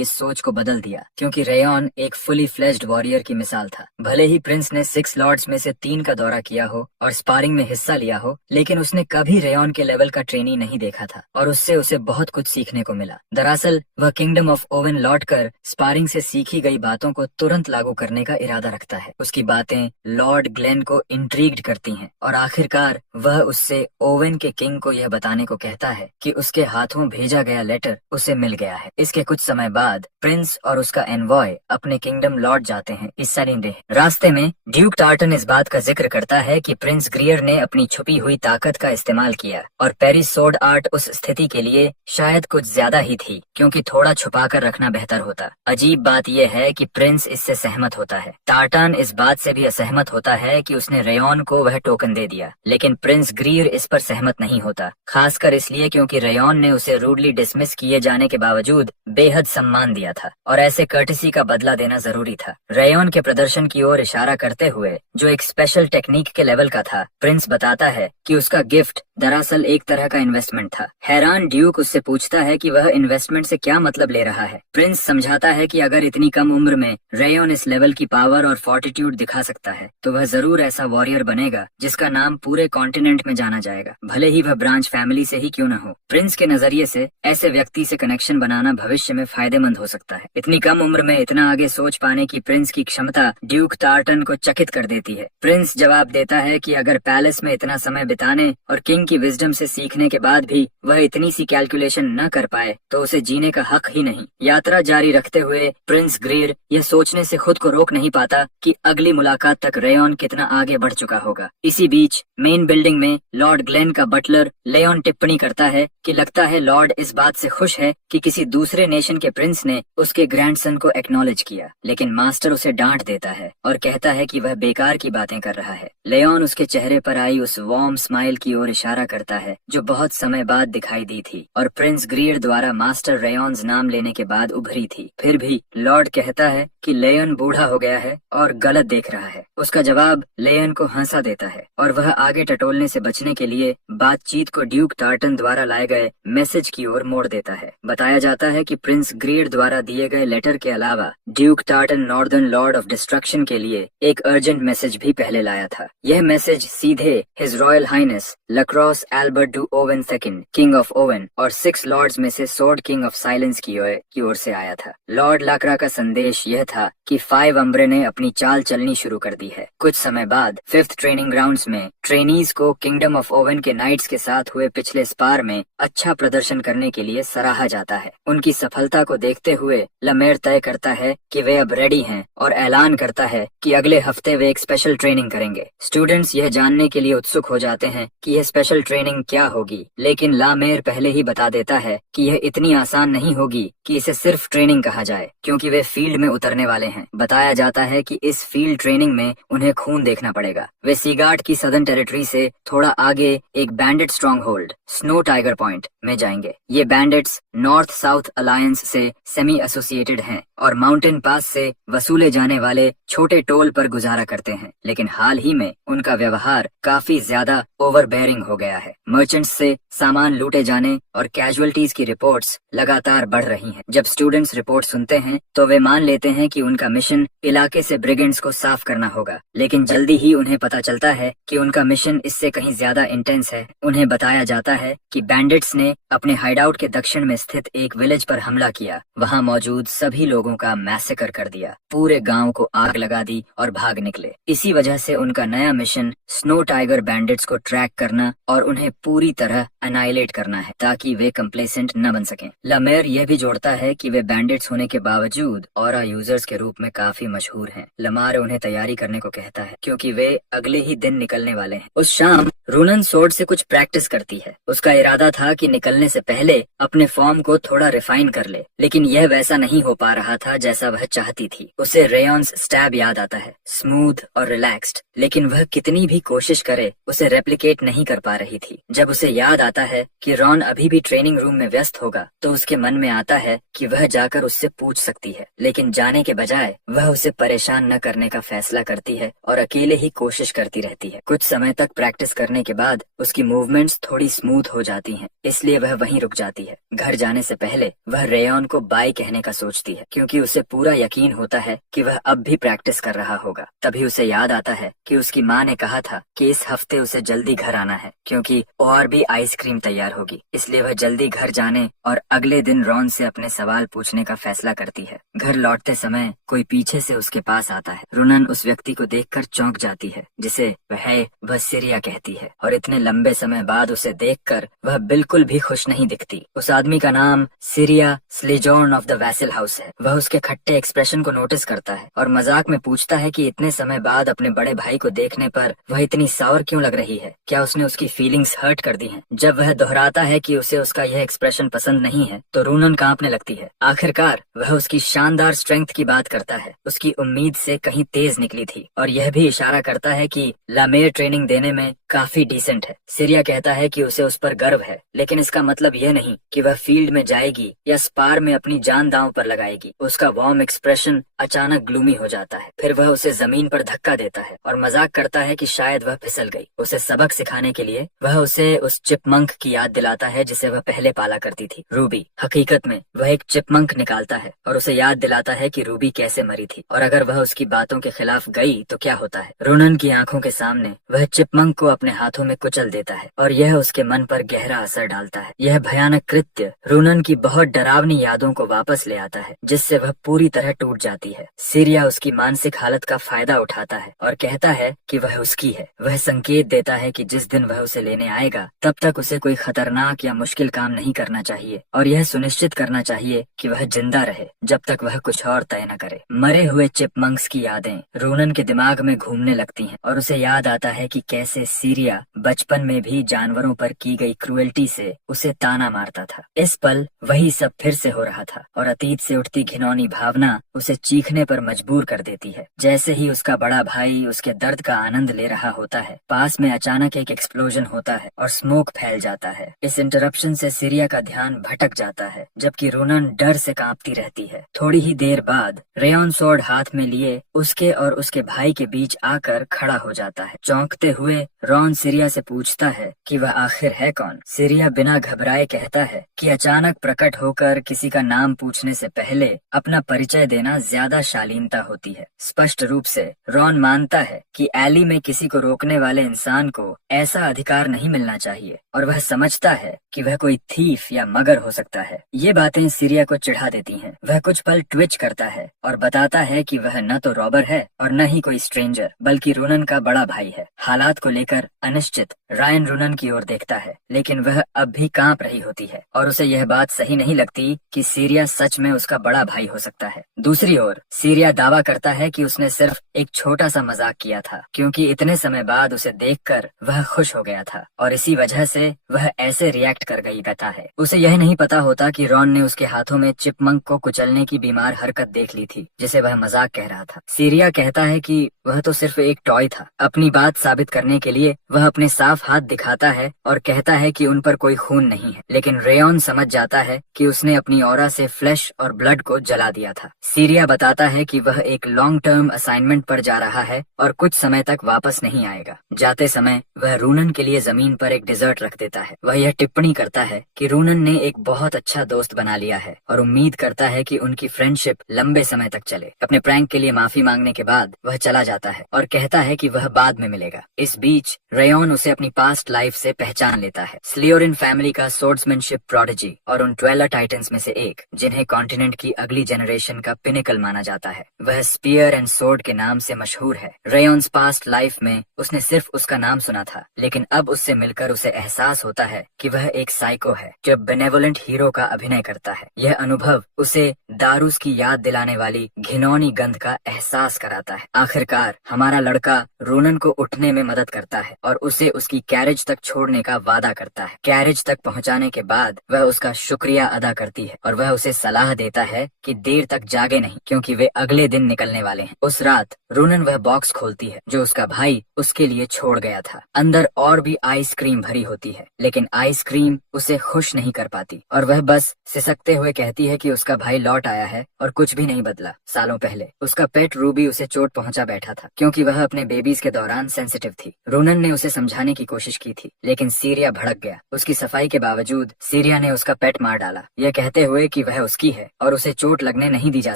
इस सोच को बदल दिया, क्योंकि रेयॉन एक फुली फ्लेज्ड वॉरियर की मिसाल था। भले ही प्रिंस ने 6 लॉर्ड्स में से 3 का दौरा किया हो और स्पारिंग में हिस्सा लिया हो, लेकिन उसने कभी रेयॉन के लेवल का ट्रेनी नहीं देखा था और उससे उसे बहुत कुछ सीखने को मिला। दरअसल वह किंगडम ऑफ ओवन लौटकर स्पारिंग से सीखी गई बातों को तुरंत लागू करने का इरादा रखता है। उसकी बातें लॉर्ड ग्लेन को इंट्रीग्ड करती हैं और आखिरकार वह उससे ओवन के किंग को यह बताने को कहता है कि उसके हाथों भेजा गया लेटर उसे मिल गया है। इसके कुछ समय बाद प्रिंस और उसका एनवॉय अपने किंगडम लौट जाते हैं इस्सारिंडे। रास्ते में ड्यूक टार्टन इस बात का जिक्र करता है कि प्रिंस ग्रीर ने अपनी छुपी हुई ताकत का इस्तेमाल किया और पेरिस सोर्ड आर्ट उस स्थिति के लिए शायद कुछ ज्यादा ही थी, क्योंकि थोड़ा छुपा कर रखना बेहतर होता। अजीब बात यह है कि प्रिंस इससे सहमत होता है। टार्टन इस बात से भी असहमत होता है कि उसने रेयॉन को वह टोकन दे दिया, लेकिन प्रिंस ग्रीर इस पर सहमत नहीं होता, खासकर इसलिए क्योंकि रेयॉन ने उसे रूडली डिसमिस किए जाने के बावजूद बेहद सम्मान दिया था और ऐसे कर्टिसी का बदला देना जरूरी था। रेयॉन के प्रदर्शन की ओर इशारा करते हुए, जो एक स्पेशल टेक्निक के लेवल का था, प्रिंस बताता है कि उसका गिफ्ट दरअसल एक तरह का इन्वेस्टमेंट था। हैरान ड्यूक उससे पूछता है कि वह इन्वेस्टमेंट से क्या मतलब ले रहा है। प्रिंस समझाता है कि अगर इतनी कम उम्र में रेयॉन इस लेवल की पावर और फोर्टिट्यूड दिखा सकता है तो वह जरूर ऐसा वॉरियर बनेगा जिसका नाम पूरे कॉन्टिनेंट में जाना जाएगा, भले ही वह ब्रांच फैमिली से ही क्यों न हो। प्रिंस के नजरिए से ऐसे व्यक्ति से कनेक्शन बनाना भविष्य में फायदेमंद हो सकता है। इतनी कम उम्र में इतना आगे सोच पाने की प्रिंस की क्षमता ड्यूक टार्टन को चकित कर देती है। प्रिंस जवाब देता है कि अगर पैलेस में इतना समय बिताने और किंग की विजडम से सीखने के बाद भी वह इतनी सी कैलकुलेशन न कर पाए तो उसे जीने का हक ही नहीं। यात्रा जारी रखते हुए प्रिंस ग्रीर यह सोचने से खुद को रोक नहीं पाता कि अगली मुलाकात तक रेयॉन कितना आगे बढ़ चुका होगा। इसी बीच मेन बिल्डिंग में लॉर्ड ग्लेन का बटलर लेयॉन टिप्पणी करता है कि लगता है लॉर्ड इस बात से खुश है कि किसी दूसरे नेशन के प्रिंस ने उसके ग्रैंडसन को एक्नॉलेज किया, लेकिन मास्टर उसे डांट देता है और कहता है कि वह बेकार की बातें कर रहा है। लेयॉन उसके चेहरे पर आई उस वार्म स्माइल की ओर इशारा करता है जो बहुत समय बाद दिखाई दी थी और प्रिंस ग्रीर द्वारा मास्टर रेयॉन्स नाम लेने के बाद उभरी थी। फिर भी लॉर्ड कहता है कि लेयन बूढ़ा हो गया है और गलत देख रहा है। उसका जवाब लेयन को हंसा देता है और वह आगे टटोलने से बचने के लिए बातचीत को ड्यूक टार्टन द्वारा लाए गए मैसेज की ओर मोड़ देता है। बताया जाता है कि प्रिंस ग्रीर द्वारा दिए गए लेटर के अलावा Duke tartan northern Lord of destruction के लिए एक अर्जेंट मैसेज भी पहले लाया था। यह मैसेज सीधे his royal highness lacross Albert du Owen second, king of Owen और 6 लॉर्ड्स में से सोर्ड किंग ऑफ साइलेंस की ओर से आया था। लॉर्ड लाक्रा का संदेश यह था कि 5 अम्ब्रे ने अपनी चाल चलनी शुरू कर दी है। कुछ समय बाद 5th ट्रेनिंग ग्राउंड्स में ट्रेनीज को किंगडम ऑफ ओवन के नाइट्स के साथ हुए पिछले स्पार में अच्छा प्रदर्शन करने के लिए सराहा जाता है। उनकी सफलता को देखते हुए लमेर तय करता है कि वे अब रेडी हैं और ऐलान करता है कि अगले हफ्ते वे एक स्पेशल ट्रेनिंग करेंगे। स्टूडेंट्स यह जानने के लिए उत्सुक हो जाते हैं कि यह स्पेशल ट्रेनिंग क्या होगी, लेकिन लामेर पहले ही बता देता है कि यह इतनी आसान नहीं होगी कि इसे सिर्फ ट्रेनिंग कहा जाए, क्योंकि वे फील्ड में उतरने वाले हैं। बताया जाता है कि इस फील्ड ट्रेनिंग में उन्हें खून देखना पड़ेगा। वे सीगार्ड की सदर्न टेरिटरी से थोड़ा आगे एक bandit stronghold snow tiger point में जाएंगे। ये बैंडेट्स नॉर्थ साउथ अलायंस से सेमी एसोसिएटेड हैं और माउंटेन पास से वसूले जाने वाले छोटे टोल पर गुजारा करते हैं, लेकिन हाल ही में उनका व्यवहार काफी ज्यादा ओवरबेयरिंग हो गया है। मर्चेंट्स से सामान लूटे जाने और कैजुअलिटीज की रिपोर्ट्स लगातार बढ़ रही हैं। जब स्टूडेंट्स रिपोर्ट सुनते हैं तो वे मान लेते हैं कि उनका मिशन इलाके से ब्रिगेंड्स को साफ करना होगा, लेकिन जल्दी ही उन्हें पता चलता है कि उनका मिशन इससे कहीं ज्यादा इंटेंस है। उन्हें बताया जाता है कि बैंडिट्स ने अपने हाइडआउट के दक्षिण में स्थित एक विलेज पर हमला किया, वहां मौजूद सभी लोगों का मैसेकर कर दिया, पूरे गांव को आग लगा दी और भाग निकले। इसी वजह से उनका नया मिशन स्नो टाइगर बैंडिट्स को ट्रैक करना और उन्हें पूरी तरह अनाइलेट करना है ताकि वे कंप्लेसेंट न बन सकें। लमेर यह भी जोड़ता है कि वे बैंडिट्स होने के बावजूद ऑरा यूजर्स के रूप में काफी मशहूर हैं। लमार उन्हें तैयारी करने को कहता है क्योंकि वे अगले ही दिन निकलने वाले हैं। उस शाम रूनन सोर्ड से कुछ प्रैक्टिस करती है। उसका इरादा था कि निकलने से पहले अपने फॉर्म को थोड़ा रिफाइन कर ले, लेकिन यह वैसा नहीं हो पा रहा था जैसा वह चाहती थी। उसे रेयॉन्स स्टैब याद आता है, स्मूथ और रिलैक्स्ड, लेकिन वह कितनी भी कोशिश करे उसे रेप्लिकेट नहीं कर पा रही थी। जब उसे याद आता है कि रॉन अभी भी ट्रेनिंग रूम में व्यस्त होगा तो उसके मन में आता है कि वह जाकर उससे पूछ सकती है, लेकिन जाने के बजाय वह उसे परेशान न करने का फैसला करती है और अकेले ही कोशिश करती रहती है। कुछ समय तक प्रैक्टिस करने के बाद उसकी मूवमेंट्स थोड़ी स्मूथ हो जाती हैं, इसलिए वह वहीं रुक जाती है। घर जाने से पहले वह रेयॉन को बाय कहने का सोचती है क्योंकि उसे पूरा यकीन होता है कि वह अब भी प्रैक्टिस कर रहा होगा। तभी उसे याद आता है कि उसकी माँ ने कहा था कि इस हफ्ते उसे जल्दी घर आना है क्योंकि और भी आइसक्रीम तैयार होगी। इसलिए वह जल्दी घर जाने और अगले दिन रॉन से अपने सवाल पूछने का फैसला करती है। घर लौटते समय कोई पीछे से उसके पास आता है। रूनन उस व्यक्ति को देखकर चौंक जाती है जिसे वह सिरिया कहती है, और इतने लंबे समय बाद उसे देखकर वह बिल्कुल भी खुश नहीं दिखती। उस आदमी का नाम सिरिया स्लेजॉर्न ऑफ द वैसल हाउस है। वह उसके खट्टे एक्सप्रेशन को नोटिस करता है और मजाक में पूछता है कि इतने समय बाद अपने बड़े भाई को देखने पर वह इतनी सावर क्यों लग रही है, क्या उसने उसकी फीलिंग्स हर्ट कर दी हैं? जब वह दोहराता है कि उसे उसका यह एक्सप्रेशन पसंद नहीं है तो रूनन कांपने लगती है। आखिरकार वह उसकी शानदार स्ट्रेंथ की बात करता है, उसकी उम्मीद से कहीं तेज निकली थी, और यह भी इशारा करता है कि लामेर ट्रेनिंग देने में काफी डिसेंट है। सिरिया कहता है कि उसे उस पर गर्व है, लेकिन इसका मतलब यह नहीं कि वह फील्ड में जाएगी या स्पार में अपनी जान दांव पर लगाएगी। उसका वार्म एक्सप्रेशन अचानक ग्लूमी हो जाता है। फिर वह उसे जमीन पर धक्का देता है और मजाक करता है कि शायद वह फिसल गई। उसे सबक सिखाने के लिए वह उसे उस चिपमंक की याद दिलाता है जिसे वह पहले पाला करती थी, रूबी। हकीकत में वह एक चिपमंक निकालता है और उसे याद दिलाता है कि रूबी कैसे मरी थी, और अगर वह उसकी बातों के खिलाफ गई तो क्या होता है। रूनन की आंखों के सामने वह चिपमंक को अपने हाथों में कुचल देता है और यह उसके मन पर गहरा असर डालता है। यह भयानक कृत्य रूनन की बहुत डरावनी यादों को वापस ले आता है, जिससे वह पूरी तरह टूट जाती है। सिरिया उसकी मानसिक हालत का फायदा उठाता है और कहता है कि वह उसकी है। वह संकेत देता है कि जिस दिन वह उसे लेने आएगा तब तक उसे कोई खतरनाक या मुश्किल काम नहीं करना चाहिए और यह सुनिश्चित करना चाहिए कि वह जिंदा रहे जब तक वह कुछ और तय न करे। मरे हुए चिपमंक्स की यादें रूनन के दिमाग में घूमने लगती हैं और उसे याद आता है कि कैसे सिरिया बचपन में भी जानवरों पर की गई क्रूएल्टी से उसे ताना मारता था। इस पल वही सब फिर से हो रहा था और अतीत से उठती घिनौनी भावना उसे चीखने पर मजबूर कर देती है। जैसे ही उसका बड़ा भाई उसके दर्द का आनंद ले रहा होता है, पास में अचानक एक एक्सप्लोजन होता है और स्मोक फैल जाता है। इस इंटरप्शन से सिरिया का ध्यान भटक जाता है, जबकि रूनन डर से कांपती रहती है। थोड़ी ही देर बाद रेयॉन स्वॉर्ड हाथ में लिए उसके और उसके भाई के बीच आकर खड़ा हो जाता है। चौंकते हुए रॉन सीरिया से पूछता है कि वह आखिर है कौन। सीरिया बिना घबराए कहता है कि अचानक प्रकट होकर किसी का नाम पूछने से पहले अपना परिचय देना ज्यादा शालीनता होती है। स्पष्ट रूप से रॉन मानता है कि एली में किसी को रोकने वाले इंसान को ऐसा अधिकार नहीं मिलना चाहिए और वह समझता है कि वह कोई थीफ या मगर हो सकता है। ये बातें सीरिया को चिढ़ा देती हैं। वह कुछ पल ट्विच करता है और बताता है कि वह न तो रॉबर है और न ही कोई स्ट्रेंजर, बल्कि रूनन का बड़ा भाई है। हालात को लेकर अनिश्चित रायन रूनन की ओर देखता है, लेकिन वह अब भी कांप रही होती है और उसे यह बात सही नहीं लगती कि सीरिया सच में उसका बड़ा भाई हो सकता है। दूसरी ओर सीरिया दावा करता है कि उसने सिर्फ एक छोटा सा मजाक किया था, क्योंकि इतने समय बाद उसे देखकर वह खुश हो गया था और इसी वजह से वह ऐसे रिएक्ट कर गई कहता है। उसे यह नहीं पता होता कि रॉन ने उसके हाथों में चिपमंक को कुचलने की बीमार हरकत देख ली थी, जिसे वह मजाक कह रहा था। सीरिया कहता है कि वह तो सिर्फ एक टॉय था। अपनी बात साबित करने के लिए वह अपने साफ हाथ दिखाता है और कहता है कि उन पर कोई खून नहीं है, लेकिन रेयॉन समझ जाता है कि उसने अपनी ऑरा से फ्लैश और ब्लड को जला दिया था। सीरिया बताता है कि वह एक लॉन्ग टर्म असाइनमेंट पर जा रहा है और कुछ समय तक वापस नहीं आएगा। जाते समय वह रूनन के लिए जमीन पर एक डिजर्ट रख देता है। वह यह टिप्पणी करता है कि रूनन ने एक बहुत अच्छा दोस्त बना लिया है और उम्मीद करता है कि उनकी फ्रेंडशिप लंबे समय तक चले। अपने प्रैंक के लिए माफी मांगने के बाद वह चला जाता है और कहता है कि वह बाद में मिलेगा। इस बीच रेयॉन उसे अपनी पास्ट लाइफ से पहचान लेता है। स्लियोरिन फैमिली का सोर्ड्समैनशिप प्रोडिजी और उन ट्वेलर टाइटन्स में से एक, जिन्हें कॉन्टिनेंट की अगली जनरेशन का पिनिकल माना जाता है। वह स्पीयर एंड सोर्ड के नाम से मशहूर है। रेयॉन्स पास्ट लाइफ में उसने सिर्फ उसका नाम सुना था, लेकिन अब उससे मिलकर उसे एहसास होता है कि वह एक साइको है जो बेनेवोलेंट हीरो का अभिनय करता है। यह अनुभव उसे दारूस की याद दिलाने वाली घिनौनी गंध का एहसास कराता है। आखिरकार हमारा लड़का रूनन को उठने में मदद करता है और उसे उसकी कैरेज तक छोड़ने का वादा करता है। कैरेज तक पहुंचाने के बाद वह उसका शुक्रिया अदा करती है और वह उसे सलाह देता है कि देर तक जागे नहीं, क्योंकि वे अगले दिन निकलने वाले हैं। उस रात रूनन वह बॉक्स खोलती है जो उसका भाई उसके लिए छोड़ गया था। अंदर और भी आइसक्रीम भरी होती है, लेकिन आइसक्रीम उसे खुश नहीं कर पाती और वह बस सिसकते हुए कहती है कि उसका भाई लौट आया है और कुछ भी नहीं बदला। सालों पहले उसका पेट रूबी उसे चोट पहुंचा बैठा था, क्योंकि वह अपने बेबीज के दौरान सेंसिटिव थी। रूनन ने उसे समझाने की कोशिश की थी, लेकिन सीरिया भड़क गया। उसकी सफाई के बावजूद सीरिया ने उसका पेट मार डाला, यह कहते हुए कि वह उसकी है और उसे चोट लगने नहीं दी जा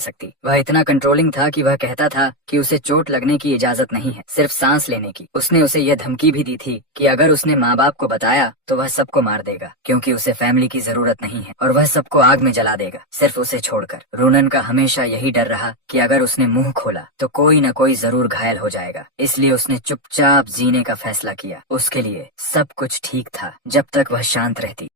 सकती। वह इतना कंट्रोलिंग था कि वह कहता था कि उसे चोट लगने की इजाजत नहीं है, सिर्फ सांस लेने की। उसने उसे यह धमकी भी दी थी कि अगर उसने माँ बाप को बताया तो वह सबको मार देगा, क्योंकि उसे फैमिली की जरूरत नहीं है, और वह सबको आग में जला देगा सिर्फ उसे छोड़कर। रूनन का हमेशा यही डर रहा कि अगर उसने मुंह खोला तो कोई न कोई जरूर घायल हो जाएगा, इसलिए उसने चुपचाप जीने का फैसला किया। उसके लिए सब कुछ ठीक था जब तक वह शांत रहती।